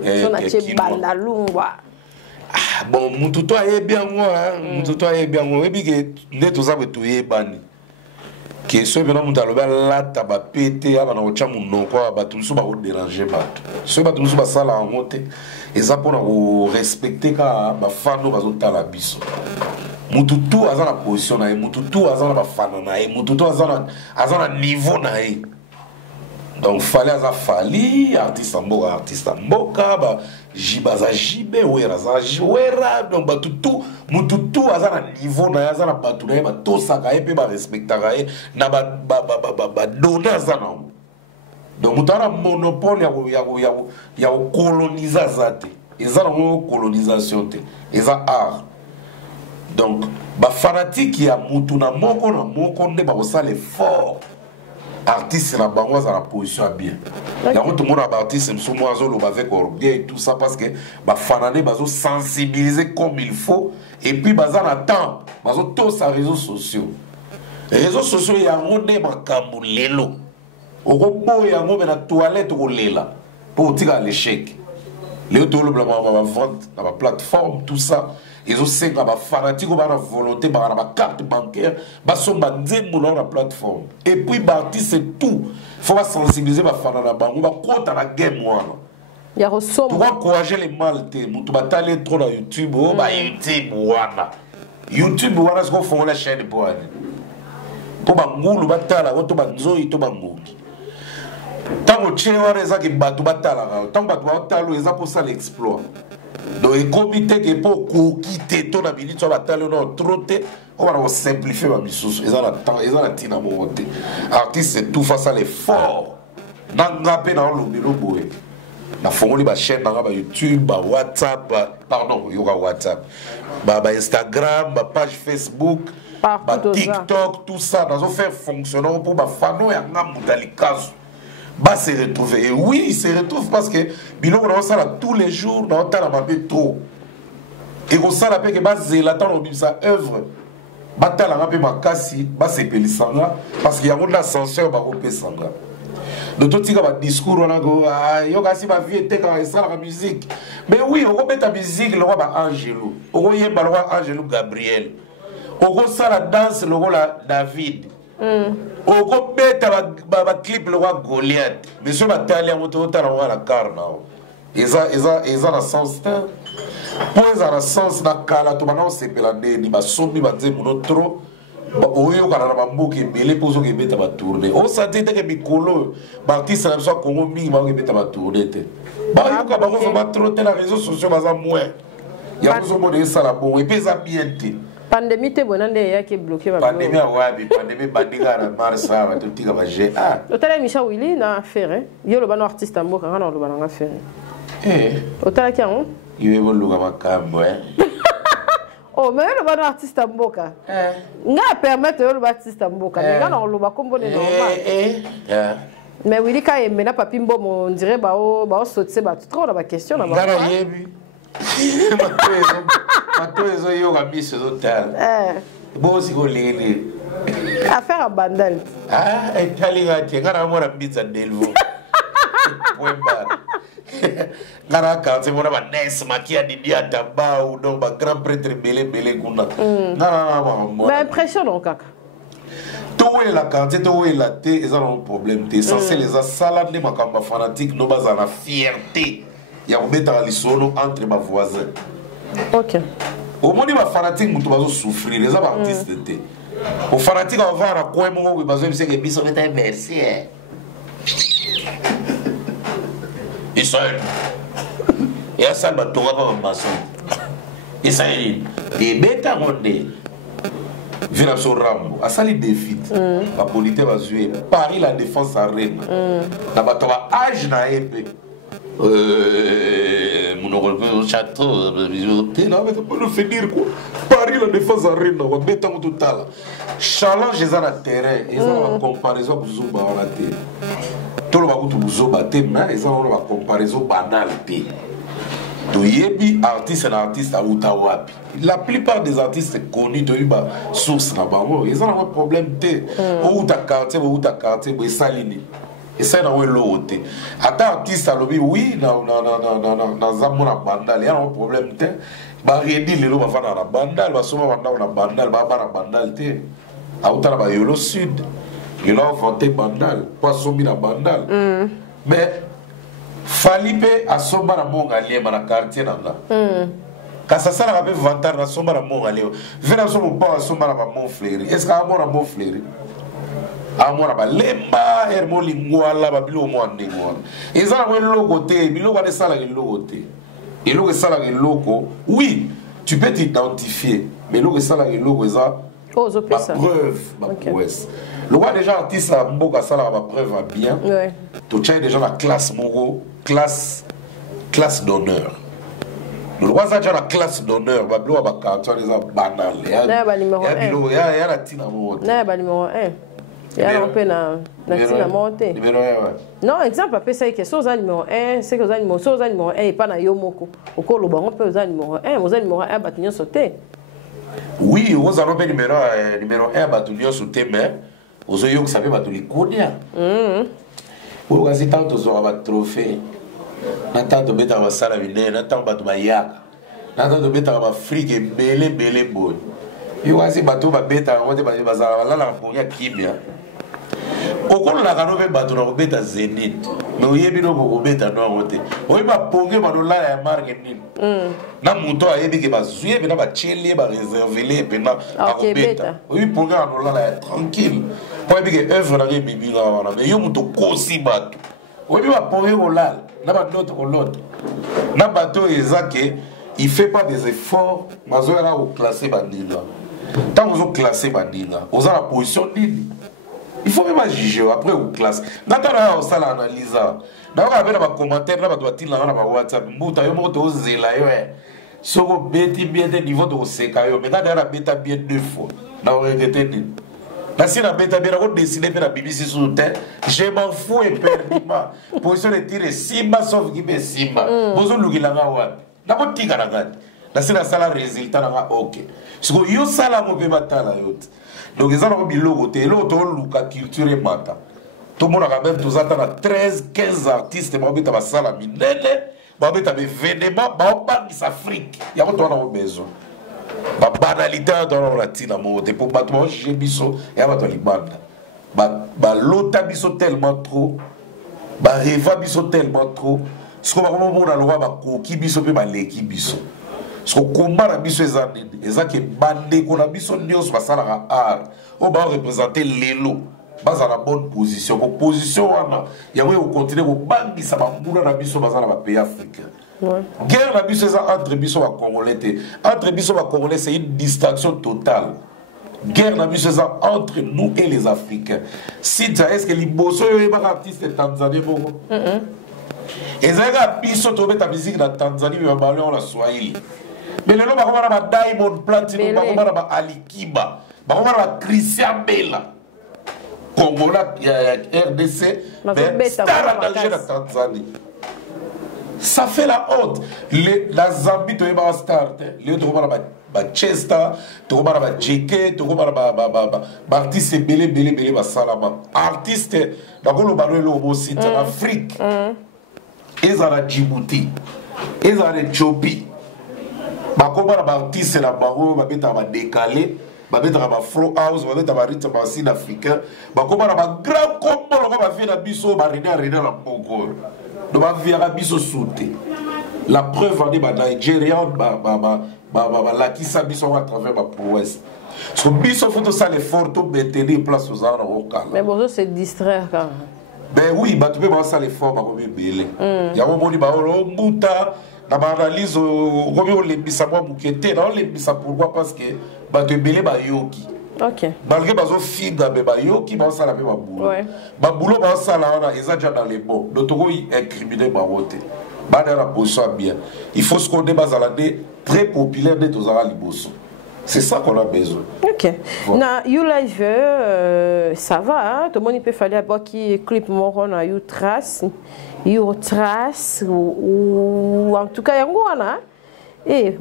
Bon, mon tuto est bien moi, mon tuto est bien moi. Et puis que nous tous avons tout bani. Que ce que nous avons là, taba pété, avant de changer mon nom quoi, tout ça va vous déranger pas. Ce que nous avons ça là en monte, et ça pour nous respecter quand ma fan nous va au talabiso. Mon tuto a la position na, mon tuto a la fan na, mon tuto a la niveau na. Donc fallait à Fali, artiste mboka, ba jibaza jibe, wera za wera, donc ba tout à niveau na za na batu na ba to saka et ba respecta na ba donner ça na. Donc mutara monopole ya coloniser zate. Eza na colonisation te. Eza art. Donc ba fanatique ya mutu na moko nde ba osala effort. Artiste na bango za la position bien. Ya tout le monde a artiste me somo azolo avec orgueil tout ça parce que ba fanané bazo sensibiliser comme il faut et puis baza na temps bazo tous sa réseaux sociaux. Les réseaux sociaux ya ngone makambu lelo. Okobo ya ngombe na toilette ko lela pour tirer l'échec. Les tout le blanc va vendre na ba plateforme tout ça. Ils ont fait des fanatiques, ils ont volonté, ils ont carte bancaire, ils ont dans la plateforme. Et puis, c'est tout. Il faut sensibiliser les fanatiques, il faut contre la game. Il y a encourager les Maltais. Il faut aller trop dans YouTube. YouTube, c'est ce qu'on fait la chaîne. Pour Tant que tu as des bateaux, tant que tu as pour ça l'exploit. Donc, le comité qui est pour quitter ton habilité sur la table, on a trotté, on va simplifier ma mission. Ils ont la temps, ils ont la tina monté. Artiste, c'est tout face à l'effort. N'a pas dans le bureau. Na fongo ba chaîne na ba YouTube, ba WhatsApp, pardon, yoga WhatsApp. Ba Instagram, ba page Facebook, ba TikTok, tout ça, dans un faire fonctionner pour ba fano ya ngamu dalikazo. Ba se retrouver. Et oui, il se retrouve parce que biloko na ça tous les jours, na ta la mabé trop. Et ko ça la pe que ba zelata no bimsa œuvre. Ba ta la mabé makasi, ba se pelisanga parce qu'il y a un ascenseur ba ko pesanga. De tout ce discours, on a dit, ma vie était quand la musique. Mais oui, on met ta musique, le roi Angelo. On va le roi Angelo Gabriel. On va la danse, le roi David. On va mettre la clip, le roi Goliath. Mais sur la taille, on va la carne. Ils ont un sens. Pour ils ont un sens, na kala, tout maintenant, c'est pelade, ni ma sombi, ma zé, mon trop. Oyo kana na mboke belé pozo ke beta ba tourner on sentait que mikolo artiste na so Congo mingi ba ke beta ba tourner te ba yo ka ba ko ba trotter na réseaux sociaux ba za moins ya ko so mo de sala bon et puis ça bien te pandémie te bonande ya ke bloqué ba pandémie wabi pandémie bandika na marsa ba to tika ba je ah otala Michel Willy na faire yo lo ba no artiste mboka kana lo ba na faire otala ki an yo bo luka makambo oh, mais le bon artiste à Mboka. N'a permettre le artiste à Mboka. Mais là, on le voit comme bon est normal. Mais oui, quand il mena papi mbo, on dirait bah oh sauter bah tout trop la question là. Gara yebi. Mato yo gabi ce hôtel. Bon si ko lele. Affaire à Bandal. Ah, et tali gati gara mo rabitsa delvo. Point bar. Ngara kanse mona ba nes makia didi ataba ou donc ba grand prêtre belé kuna ngara ba mais impressionnant kaka to we la kanse to we la te ils ont un problème te censé les salade les makamba fanatique no baza na fierté ya obeta lisono entre ma voisin OK au monde ba fanatique mutu bazo souffrir les artistes te au fanatique on va na quoi mo we bazo bisa ke biso beta merci Israël. Et à ça, il y a un maçon. Israël. Et bêta rondé. Vina sur Rambo. À ça, il défite. La politique va jouer. Paris, la défense à Rennes. La bataille âge na épée. Mon relevé au château. Là, mais on peut finir quoi. Paris, la défense à Rennes. On va bêta au total. Challenge, ils ont la terrain. Ils ont la comparaison pour Zouba à la terre. Tout le monde mais ils ont une comparaison banale. Artiste à Outawapi. La plupart des artistes connus de Uba source ils ont un problème. Ou ta quartier, ou salini. Et ça, il y a un lot. Artiste à l'objet, oui, dans Zamora Bandal, il y a un problème. Il y a un bandal, il y a sud. Il a inventé Bandal, pas sommi na Bandal. Mais Falipe a somba na mongalé na quartier nanga. Quand ça ça avait vantar na somba na mongalé. Vena sombo pas somba na mon fléri. Est-ce qu'à mora mon fléri? A mora ba lemba hermo lingwala ba bilo mo ande ngwa. Ezala we logo te, biloko de sala ke logo te. Et logo sala ke logo, oui, tu peux t'identifier, mais logo sala ke logo eza ma preuve, ma prouesse. Le roi déjà artiste à Mboka Sala ma preuve va bien. Tu as déjà la classe Moro, classe d'honneur. Le roi a déjà la classe d'honneur, bah blow ba carton déjà banal. Il y a numéro 1. Il y a la tina Moro. Non, ba numéro 1. Il y a un peu na tina monté. Numéro 1 ouais. Non, exemple après ça que chose numéro 1, c'est que chose numéro 1 et pas na yomoko. Au ko lo bango peut numéro 1, vous numéro 1 ba tinyo sauter. Oui, vous avez numéro 1 ba tinyo sauter mais vous avez que ça fait battre les coudia. Vous avez tant de zoa battre trophée. N'attend de mettre à sala vine, n'attend battre ma yak. N'attend de mettre à fric et belé boy. Vous avez battu ma bête à monter ma bazar là la pour ya kimia. Au cours de la canopée battu na bête à Zénith. Mais vous avez no bête à noir monter. Vous avez pongé ma dollar à marque ni. Na mouton a yebi que ba zuye bena ba cheli ba réserver bena à bête. Oui pongé na dollar tranquille. Pour que œuvre na bibi là mais yo muto kosi bat Oui, va pour olal. Na ba d'autres l'autre. Na bateau ezake, il fait pas des efforts, mais on a classé bandinga. Tant vous classé bandinga, vous avez la position nini. Il faut même juger après vous classe. Quand on a ça l'analyse, donc on a des commentaires là, doit il là na WhatsApp, mbuta yo moto zela yo. Soko beti bien des niveaux de seka yo. Maintenant on a beta bien 2 fois. Na regretter. Na si na beta bien on décider faire la BBC sur terre, je m'en fous éperdument. Position de tirer Simba sauf qui be Simba. Bozo lugila nga wa. Na ko tika na gadi. Na si na sala résultat na OK. Soko yo sala mo be batala yote. Donc ils ont mis l'autre côté, l'autre luka culture et mata. Tout le monde a quand même tous attend 13, 15 artistes, mais on va ça la minelle, on va événement, on va Afrique. Il y a pas de besoin. La banalité dans la latine, pour battre moi j'ai biso et à battre les bandes. Ba l'autre biso tellement trop, ba reva biso tellement trop. Ce qu'on va comment on a le roi ba qui biso pe ba l'équipe biso. Ce combat na biso ezanini ezake bande ko na biso nyos basala ka art o ba représenter lelo baza na bonne position ko position wana ya we o continuer ko bangisa ba mbula na biso basala ba pays africain. Guerre na biso eza entre biso ba congolais te entre biso ba congolais c'est une distraction totale. Guerre na biso eza entre nous et les africains. Si est-ce que liboso yo ba artiste tanzanien boko ezaka biso to beta musique na Tanzanie ba balé on la Swahili. Mais le nom va Diamond Platnumz, va Alikiba, va Christian Bella, Congolais, RDC, mais star en Algérie, la Tanzanie. Ça fait la honte. La Zambie, tu es un star. Les autres, Chester, tu es JK, tu es artiste belé, salama. Artiste, d'abord le ballon aussi, en Afrique. Ils ont la Djibouti, ils ont la Éthiopie. Bakoma na artiste na bango babeta ba décalé babeta ba flow house babeta ba rythme sud africain bakoma na ba grand combo ko ba vie na biso ba rena la poko do ba vie na biso souté la preuve en est ba Nigérian ba la qui sa biso à travers ba prouesse so biso faut ça l'effort to maintenir place aux arts au calme mais bon c'est distraire quand même. Ben oui ba tu peux ba ça l'effort ba ko belé ya mo boni ba o mbuta. Dans l'analyse, on lebisa moi mukete, on lebisa pourquoi parce que ba te belé ba yoki. OK. Malgré bazo figa be ba yoki ba ça la be ba boulot. Ba boulot ba ça la on a déjà dans les bons. D'autres ils incriminé ba rote. Ba dans la position bien. Il faut se connaître bazalade très populaire de tous liboso. C'est ça qu'on a besoin. OK. Bon. Na you live ça va hein, tout le monde peut faire avoir qui clip mon na you trace. Ou en tout cas yango wana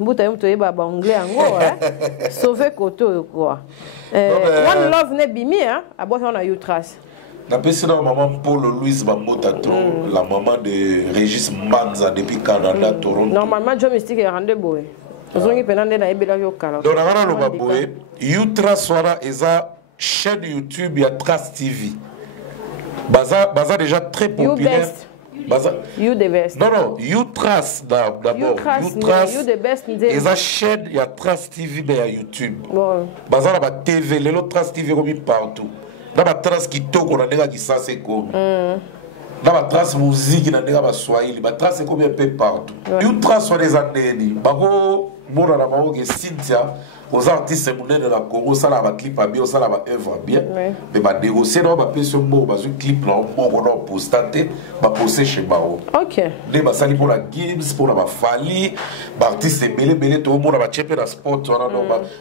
mbuta yo to yeba ba anglais yango sauver koto quoi one love ne bimi hein abo on a you trace na pesi na maman Paul Louise Bambota la maman de Régis Manza depuis Canada Toronto normalement Joe Mystique est rendu boy ozongi penande na ebela yo kala donc na lo baboye you trace wana eza chaîne YouTube ya Trace TV baza déjà très populaire. You the best. Non, You Trace d'abord. You Trace. You the best. Et la chaîne, il y a Trace TV sur YouTube. Baza la TV, les autres Trace TV comme partout. Dans la Trace qui toque, on a des qui ça c'est comme. Dans la Trace musique, on a des qui Swahili. La Trace c'est comme un peu partout. You Trace sont des années. Bago, moi dans la maman qui Cynthia. Aux artistes de la Congo, ça la clip à bien, ça la œuvre bien. Mais bah négocier dans ma pièce mot, bah un clip là, on a posté, bah posté chez Bao. OK. Les bah ça pour la Gibbs, pour la Fali, bah artiste belé tout le monde va checker la sport, on a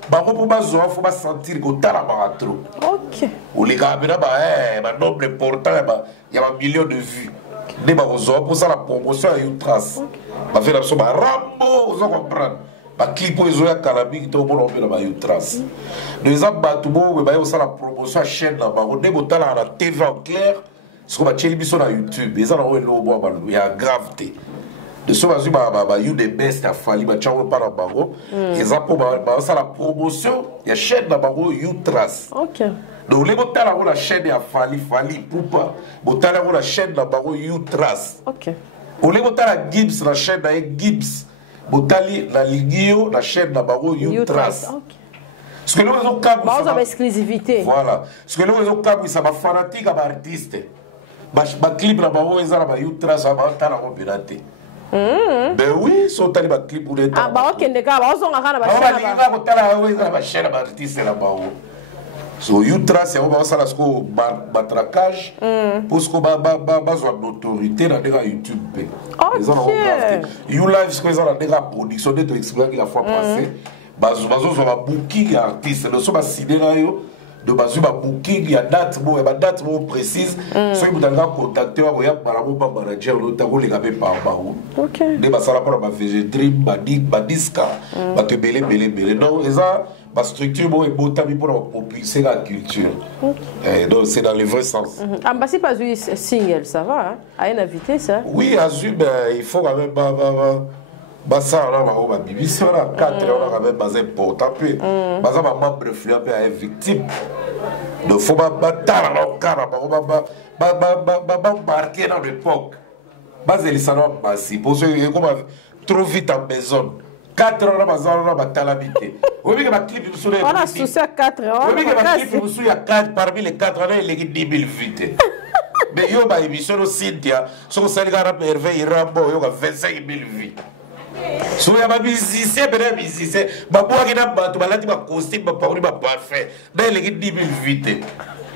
bah pour bah zoa, faut pas sentir que t'as la barre trop. OK. Ou les gars bah bah nombre important, bah il y a un million de vues. Les bah zoa pour ça la promotion à une trace. Bah faire ça bah Rambo, vous comprendre. Ba clip ozo ya Kalabi to bono pe na ba trace les abatu bo ba yo sala promotion chaîne na ba ne botala na TV en clair ce qu'on va chez biso na YouTube les ana o lo bo ba lu ya gravité de so ba ba you the best a fali ba chawo para bango les apo ba sala promotion ya chaîne na bango you trace. OK. Donc les botala la chaîne ya fali poupa botala la chaîne na bango you trace. OK. On les botala Gibbs la chaîne na Gibbs Botali la Ligio, la chaîne de Baro, You Trace. Parce que nous avons une exclusivité. Voilà. Parce que nous avons un ça va fanatique à l'artiste. clip na bango ezala ba yutra ça ba tala ko bilate. Ben oui, so tali ba clip pour ah ba okende ka ba osonga kana ba chaîne ba ko tala ko ezala ba chaîne ba artiste la bango. So yutra c'est on va ça la sko batracage pour ce ko ba zo d'autorité dans des YouTube. Ils ont you live ce que ils ont dans des production de expliquer la fois passée. Bazo ba booking artiste le so ba sidé là yo. De base ba booking il y a date précise so vous allez contacter wa ya barabo ba manager lo ta ko le gabe par ba OK de ba sala pour ba végétrie ba disca ba te belé non ça ba structure bo et botami pour propulser la culture donc c'est dans le vrai sens Ambassi pas eu single ça va hein à une invité ça oui Azu ben il faut quand même ça là ba bibi ça là 4 on a quand même basé important peu ça va membre influent peu à victime donc faut pas battre dans cara ba marquer dans l'époque base les salons bassi pour ceux qui comme trop vite en maison 4 heures dans bazar ba talabité oui que ma clip sur on a souci à 4 heures oui que ma clip sur ya 4 parmi les 4 heures il y a 10 000 vues mais yo ba émission Cynthia so ça les gars Hervé Rambo yo 25 000 vues. So ya ba musicien bena musicien ba boa kina bato balati ba costume ba pauri ba parfait na eleki 10 000 vite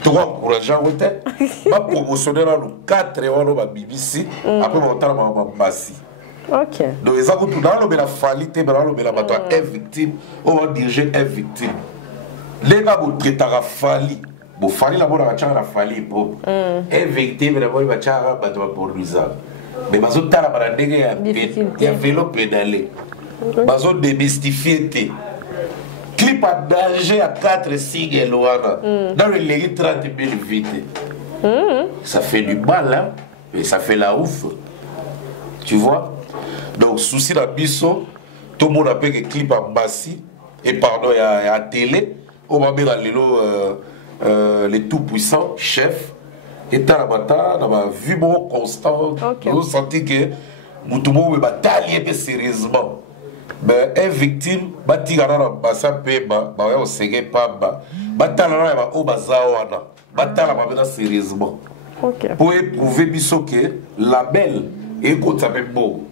to ko encourageant wote ba promotionner na 4 euro ba BBC après ba tala ba basi OK donc ça ko tout dans le bela falité dans le bela bato est victime ou diriger est victime les gars vous traitera fali bo fali la bona changa fali po est victime na bo ba changa bato pour risal. Mais bazo tala bara ndenge ya vélo pédalé bazo démystifier té clip à danger à 4 signes loana dans le légui 30 000 vite ça fait du mal hein mais ça fait la ouf tu vois donc souci la biso tout le monde a fait que clip à Bassi et pardon à télé on va mettre les tout puissants chefs et t'as la bataille, on a vu mon constant, on sentit que Moutoumou est bataillé sérieusement. Mais une victime, batigara na basa pe ba on sege pas ba batala na o bazawana batala ba sérieusement. Pour éprouver biso que la belle et qu'on s'appelle beau.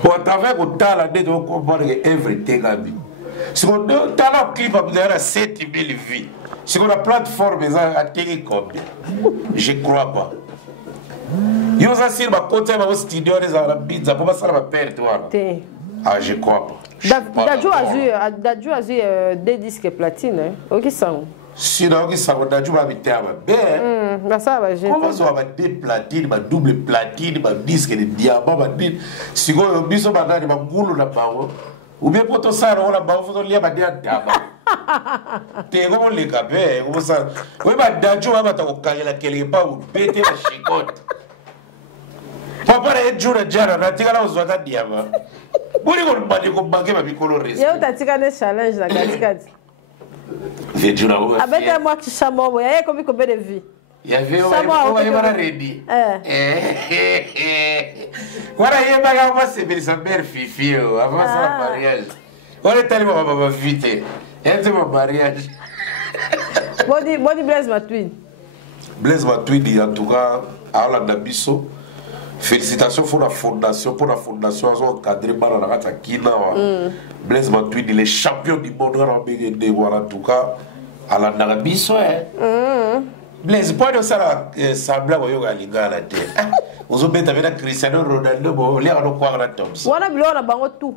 Pour à travers au tala de comprendre que everything a bien. Si on tala clip à 7 000 vues. Si on a plateforme à télé combien? Je crois pas. Yo ça sur ma côté ma studio les arabes ça pas ça va perdre toi. Ah je crois pas. Dadju a eu des disques platine hein. OK ça. Si là OK ça Dadju va habiter à ben. Ça va j'ai. Comment ça va des platine, ma double platine, ma disque de diamant, ma dit si go biso ba ngani ma ngulu na bawo. Ou bien pour tout ça on a bawo faut lier ba dia diamant. T'es comment les capés, comment ça? Oui, ma Dadju va t'accompagner quelque part ou péter la chicotte. Papa est jour de jara, na tika na uzwaka diama. Buri ko mbadi ko banke ba bikolo reste. Yo tatika ne challenge na katikati. Vejura o. Abeta moi qui chamo, ya ko biko bede vie. Ya veo wa yebara ready. Wala yeba ga se beli sa belle fifi avant sa mariage. Wala tellement ba vite. Et mon mariage. Body Blaise Matuidi. Blaise Matuidi, en tout cas, à la Nabiso. Félicitations pour la fondation. Pour la fondation, ils ont encadré Baranagata Kina. Blaise Matuidi, les champions du monde, en tout cas, à la Nabiso. Blaise, pas de ça, semblable au yoga Ligala. Vous avez vu Cristiano Ronaldo, les gens qui ont la Thompson. Voilà, on a bango tout.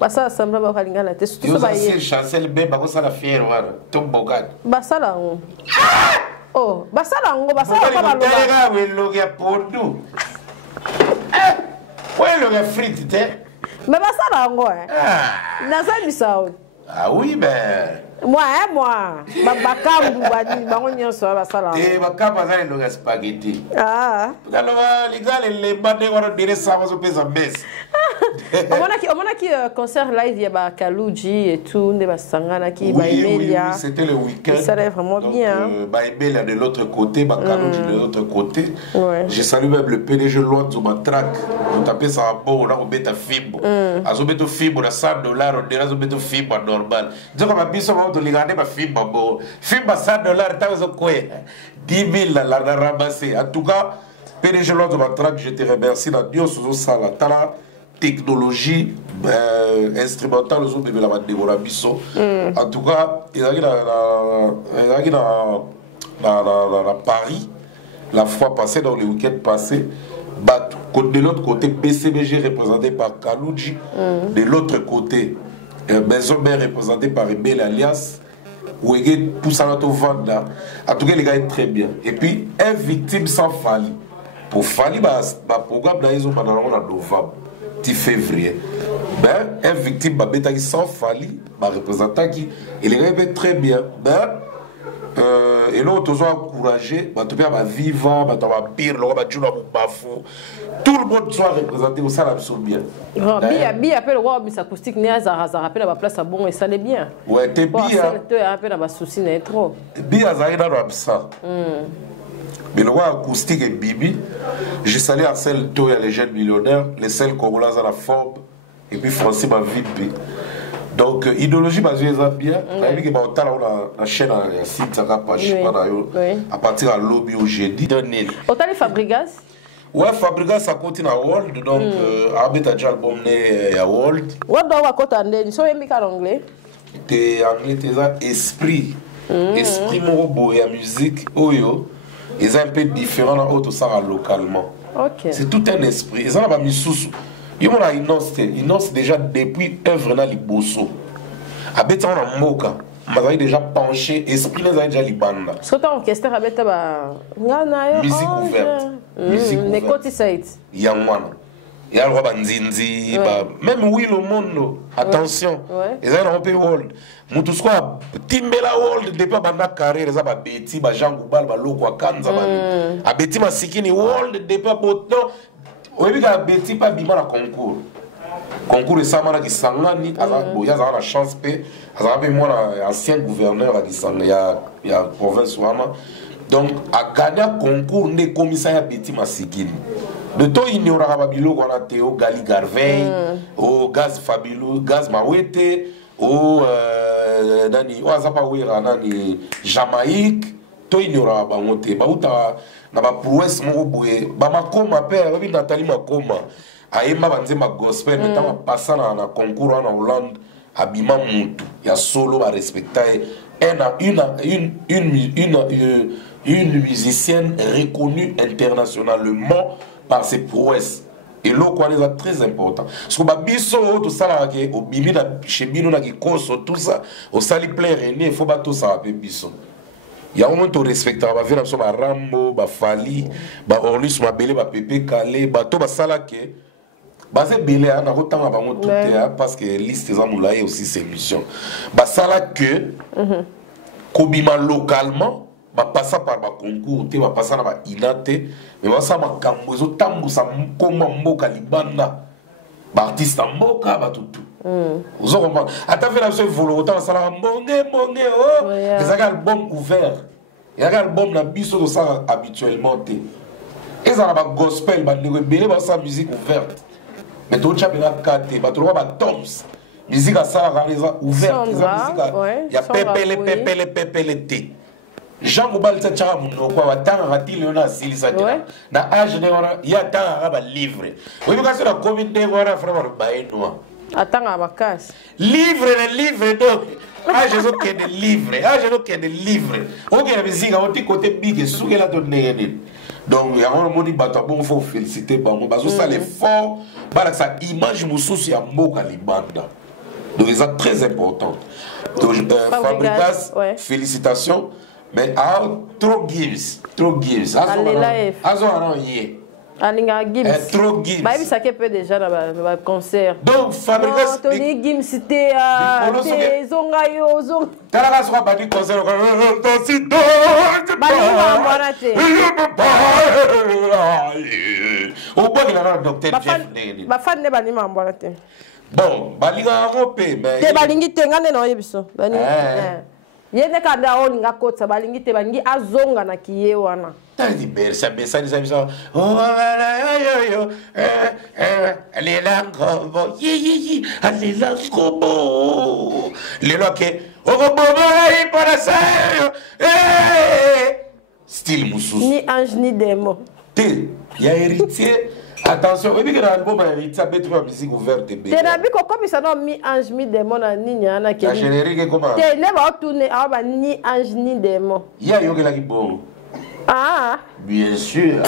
Basa sambla ba kalingala te tout ça ba yé chancel be ba ko sala fier wala tombogat basala ngo oh basala ngo basala ba ba loga we loga pondu ouais loga frite te mais basala ngo na ça bisao ah oui ben moi bakambu badi bango nyonso basala bakamba za loga spaghetti alors ligale le bande wara dire ça va se pesa mess on a qui concert live il y a Kaluji et tout ne basangana qui Baemelia c'était le week-end ça allait vraiment bien Baemelia de l'autre côté Kaluji de l'autre côté je salue même le PDG Loi Zumatrak on tapait ça bon on a beta fibre azobeto fibre à $100 on dira azobeto fibre normal donc on a biso on doit regarder ma fibre bon fibre $100 t'as quoi 10 000 la ramasser en tout cas PDG Lord Matraque, je te remercie. La Dieu sous sala. Tala technologie instrumentale aux autres de la Déborah Bisso. En tout cas, il y a Paris la fois passée, dans le week-end passé. De l'autre côté, BCBG représenté par Kalouji. De l'autre côté, Maison Mère représenté par Ebel Alias. Où il y a Poussanato Vanda. En tout cas, les gars est très bien. Et puis, un victime sans Fali. Pour Fali, le programme d'Aïzo pendant novembre, petit février. Ben, un victime qui sans Fali, représentant qui, il est très bien. Ben, et là, on a encouragé, tout le monde vivant, pire, tout le monde soit représenté au salon bien. Bi appelle le roi Miss Acoustique, Néa Zara appelle la place à bon et ça l'est bien. Ouais, t'es bien. Tu appelles la souci, n'est trop. Bien, ça dans l'absent. Mais le roi Acoustique et Bibi, je salue à celle les jeunes millionnaires, les celles congolais à la forme, et puis Francis ma vie. Donc, idéologie, je les bien. La chaîne a site à partir de l'objet au jeudi. Autant les Fabrigas? Ouais, Fabrigas, ça continue à World. Donc, Arbet a déjà album à World. What do you want to so you speak anglais? T'es anglais, t'es esprit. Esprit morobo et la musique, oyo. Ils sont un peu différents dans l'autre ça localement. C'est tout un esprit. Ils ont la misous. Il y a une annonce déjà depuis œuvre dans les Bosso. Abeta on a moka. Mais déjà penché, esprit les a déjà les bandes. Ce que tu as orchestré abeta ba musique ouverte. Musique ouverte. Mais quand ça est. Il y a un il y a le roi Banzinzi, même oui le monde. Attention. Ils ont un peu world. Mutu squad timbela world depuis banda carrière za ba beti ba jangu bal ba loko akanza ba. Abeti masikini world depuis boto. Oui, il y a Betty pas bima la concours. Concours de Samana qui s'engage, il y a la chance, il y a un ancien gouverneur qui s'engage, il y a province. Donc, à gagner concours, on est commissaire à Betty Massikini. De tout, il y aura Babilo, on a Théo, Gali Garveil, au Gaz Fabuleux, Gaz Mawete, au Nani, Jamaïque, tout il y aura Bamonte, Bauta. Na ba prouesse moko boye ba makoma père bi Nathalie makoma ayemba banze ma gospel metama passa na concours en Hollande abima mutu ya solo ba respecter une musicienne reconnue internationalement par ses prouesses. Et là, quoi, c'est très important. Parce que biso tout ça au bimi na chez bino na kikoso tout ça au sali plein René il faut pas tout ça appeler biso. Il y a un moment où on respecte, on va faire Rambo, Fali, Orlus, Mabele, Pepe, Calais, Bato, Salake. C'est belé, on a autant de temps parce que liste des amoulaïs aussi c'est mission. Salake, Kobima localement, passer par le concours, on va passer par l'INATE, mais on va passer par le Kambozo, Tambusa, Mkoma, Mboka, Libanda, artiste en Mboka, tout. Vous avez compris. Attends, la seule volonté, ça va monter, oh. Il y a un album ouvert. Il y a un album dans biso de ça habituellement. Et ça va gospel, ça musique ouverte. Mais tout le monde a 4, tu vas toms. Musique à ça ouverte. Il y a pépele. Jean Goubal Tchara Mouno, quoi, tant ratil, on a sili ça. Na âge de il y a tant à livre. Oui, parce que la commune de Wara Frama Baïnoa. Attends à ma casse. Livre, donc. Ah, je veux qu'il y ait des livres. Ok, la musique, on dit côté big, sous la donnée. Donc, il y a un moment où il faut féliciter. Parce que ça, l'effort, ça image moussou sur un mot Kalibanda. Donc, c'est très important. Donc, Fabrikas, félicitations. Mais trop gives. Alinga Gims. Trop Gims. Bah, ça peut déjà dans le concert. Donc, Fabrikas. Tony Gims, c'était à Zongayo. T'as soit pas du concert. Au bout de la docteur Jeff Nene. Ma fan n'est pas ni m'embarrassé. Bon, Balinga Europé, mais. T'es balingi tengane non yebiso. Yene kada on nga kotsa balingi te bangi azonga na kiye wana. Tadi bersa besani sa. Oh yo allez là go. Yi allez là go. Le loke. Oh bobo pour ça. Style moussous. Ni ange ni démon. il y a héritier. Attention, et puis que l'album a héritier, mettre la musique ouverte. Tu as vu comment ça n'a mi ange mi démon na ni a na la générique comment? Tu ne vas tourner ah bah ni ange ni démon. Il y a yo qui bon. Ah. Bien sûr.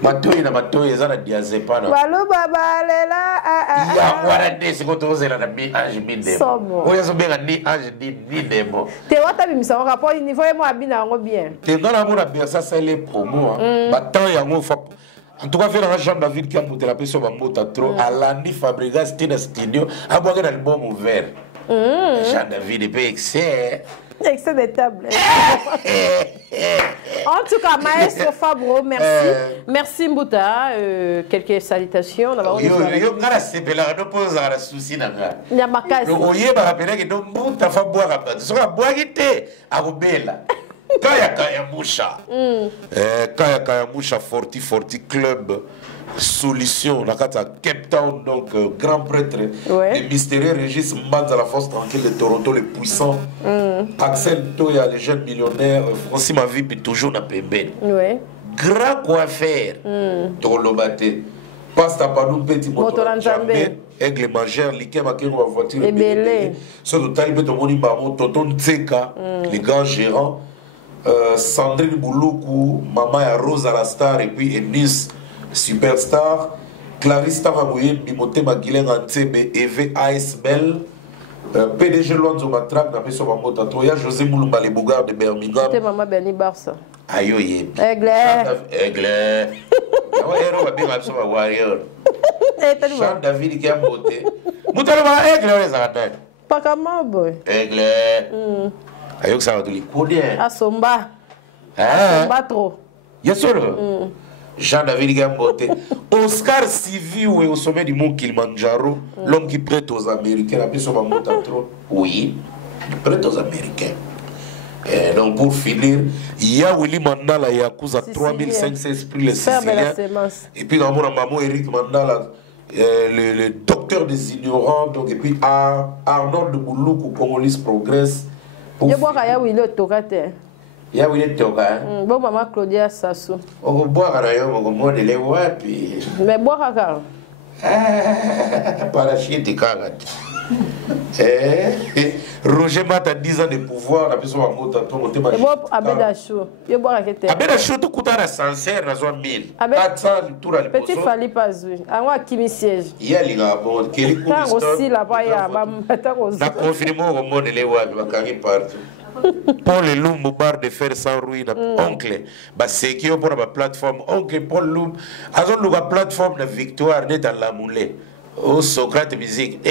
Matoyi na matoyi za na diazepana. Walu baba lela ya wala ndesi ko tozela na mi ange mi démon. Oya so benga ni ange ni démon. Te wata bimisa ko rapport niveau mo abina ngo bien. Te dans la mona bien ça c'est les promos. Batant ya ngo fa. En tout cas, faire un Jean David qui a monté la personne en mot trop à l'Andy Fabregas, c'était dans le studio, à boire un album ouvert. Jean David est pas excès. Excès de table. En tout cas, Maestro Fabro, merci. Merci Mbouta. Quelques salutations. Yo, quand c'est belle, on pose à la souci d'anga. Il y a ma case. Le rouillé m'a rappelé que donc Mbouta fa boire à battre. Sur la boire qui était à Robela. Kaya Moucha. Kaya Moucha Forti Club Solution. La carte à Cape Town, donc grand prêtre. Le mystérieux Régis Mbanza, la force tranquille de Toronto, le puissant. Axel Toya, le jeune millionnaire. Francis Mavi, puis toujours na Pemben. Grand coiffeur. Tolobate. Pasta Panou, petit moteur. Aigle Magère, Liké Makero, la voiture. Et belé. Ce total, il peut te Bamo, Tonton Tseka, les grands gérants. Sandrine Bouloukou, Maman ya Rose Alastar et puis Enis Superstar, Clarisse Taramouye, Mimote Maguilène Antebe, Eve ASBL, PDG Lonzo Matraque, Nameso Mamota Toya, José Moulumba les Bougard de Birmingham. C'était Maman Bernie Barça. Aïe, Aigle. Aigle. Héros va bien absolument warrior. Jean David qui a monté. Moutaloma Aigle, les arrêtés. Pas comme moi, boy. Aigle. Ayo ça va tous les coups. Asomba. Asomba trop. Bien sûr. Jean-David Gambote. Oscar Sivi ou au sommet du mont Kilimanjaro, l'homme qui prête aux Américains, la personne va monter trop. Oui, prête aux Américains. Et donc pour finir, il y a Willy Mandala, il y a 3500 esprits les Siciliens. Et puis dans mon maman Eric Mandala, le docteur des ignorants, donc et puis Arnold de Bouloukou, Congolais Progress. Je bois à Willy Tokate. Ya Willy Toka. Bon maman Claudia Sassou. On va boire à yo mon mode les wapi. Mais boire à car. Parachute kagat. Roger Mata 10 ans de pouvoir, la personne va monter ton monter ma. Et bon Abedachou. Je bois à quête. Abedachou to coûte un sincère na zone 1000. 400 tour à l'époque. Petit Fali pas oui. Angwa kimi siège. Ya linga bon keli coup. Tant aussi là-bas ya bamata ko. Na confirmer au monde les wapi bakari partout. Paul Lumbu bar de fer sans ruine oncle bah c'est qui pour la plateforme oncle Paul Lumbu azon luga plateforme de victoire net dans la moulée au Socrate musique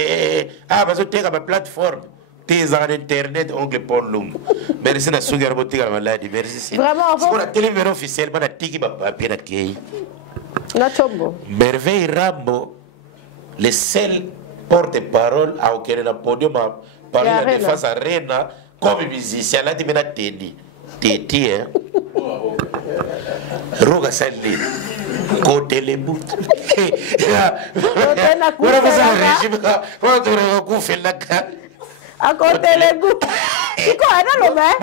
bah so tega ma plateforme tes en internet oncle Paul Lumbu merci na sugar botika la maladie merci vraiment c'est la télévision officielle bana tiki ba papier na kei na chombo merveille Rambo le seul porte-parole à auquel la podium a parlé la défense à Rena. Comme musicien, là, tu m'as dit, Téti, hein. Roga Sandé, côté les bouts. Voilà, vous avez un régime, vous avez un coup fait la carte. À côté les bouts. Tu connais le mec?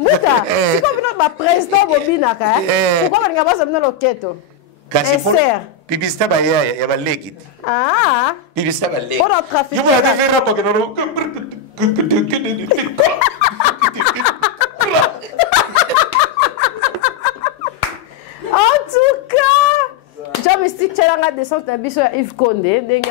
Mouta, si comme notre président Bobinaka, pourquoi on n'a pas amené le keto? Pibista baya ya balekit. Ah. Pibista balekit. Pour notre trafic. Je vous avais fait rapport que non. En tout cas, je me suis dit que tu descente à Bisso Yves Condé, des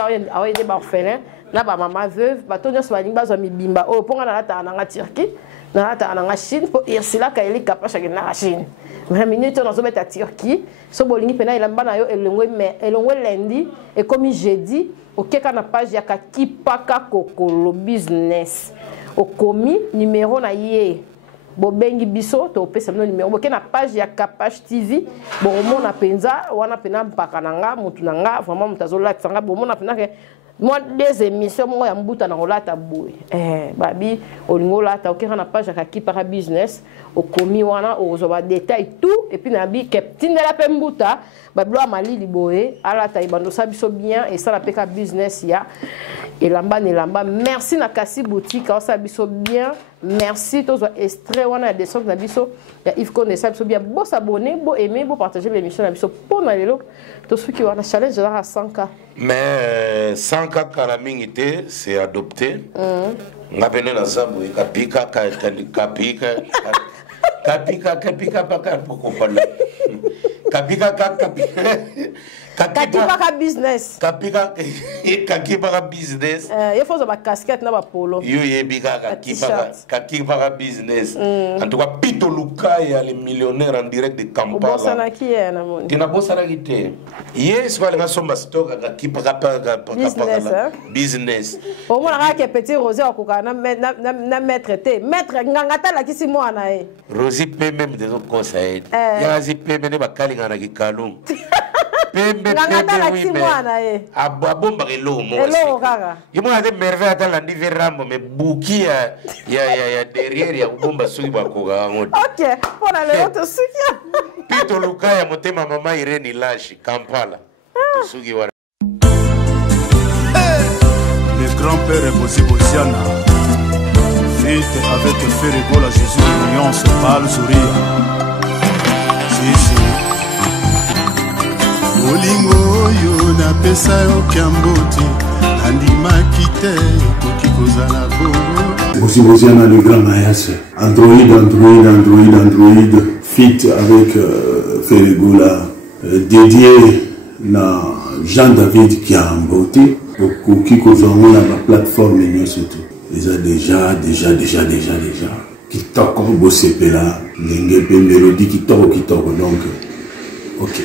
orphelins, na ba maman veuve, ba tonya swani ba zo mi bimba. Oh, pour na ta na Turquie, na ta na Chine, pour Ursula Kaili kapasha na Chine. Mais minute on a mettre à Turquie, so bolingi pena il amba na yo elongwe lundi et comme jeudi, OK kana page ya Kipaka Kokolo business. Au komi numéro na ye. Bobengi biso to pesa no numéro. OK na page ya Kapash TV, bon mona penza wana pena mpaka nanga mutu nanga vraiment mutazola tsanga bon mona pena ke moi des émissions moi ya mbuta na olata boy babi olingo lata okera na page ya Kipaka business okomi wana ozoba détail tout et puis na bi captain la pe mbuta bablo amali boye alata ibando sabiso bien et ça la peka business ya elamba nelamba merci na kasi boutique au sabiso bien merci tous extrait wana ya descente na biso ya Yves Konde sabiso bien beau s'abonner beau aimer beau partager l'émission na biso pour na lelo to ceux qui wana challenge à 100K. Mais 100K kalamingité c'est adopté. Ngapene na zabu kapika paka pokopala. Kipaka business. Kipaka business. Il faut avoir casquette na ba polo. Yo yebika Kipaka business. En tout cas Pito Lukaya les millionnaires en direct de Kampala. Bossa na ki na moni. Tina bossa na kite. Yes wale nga somba stock Kipaka business. Au moins la que petit Rosé okoka na maître te. Maître ngangata la kisi mwana e. Rosie peut même des autres conseils. Ya zi peut même ba kalinga na kikalung. Ngangata la kisi mwana e. Abomba kelo mo. Elo kaka. Yemo ade merveille ata la ndi verambo me buki ya derrière ya bomba suki bakoga ngoti. OK, pour aller autre suki. Pito Lukaya motema mama Irene Lashi Kampala. Suki wa le grand-père Bosiana fit avec Ferrego la Jésus l'Alliance Pâle Sourire. Olingo yo na pesa yo kiamboti andimaki te koki kozala bongo. Bosiana le grand Mayas Android fit avec Ferrego la dédié na Jean-David Kiamboti koki kozango na ba plateforme nyonso tout. Déjà kitoko bosepela ndenge pe mélodie kitoko donc OK.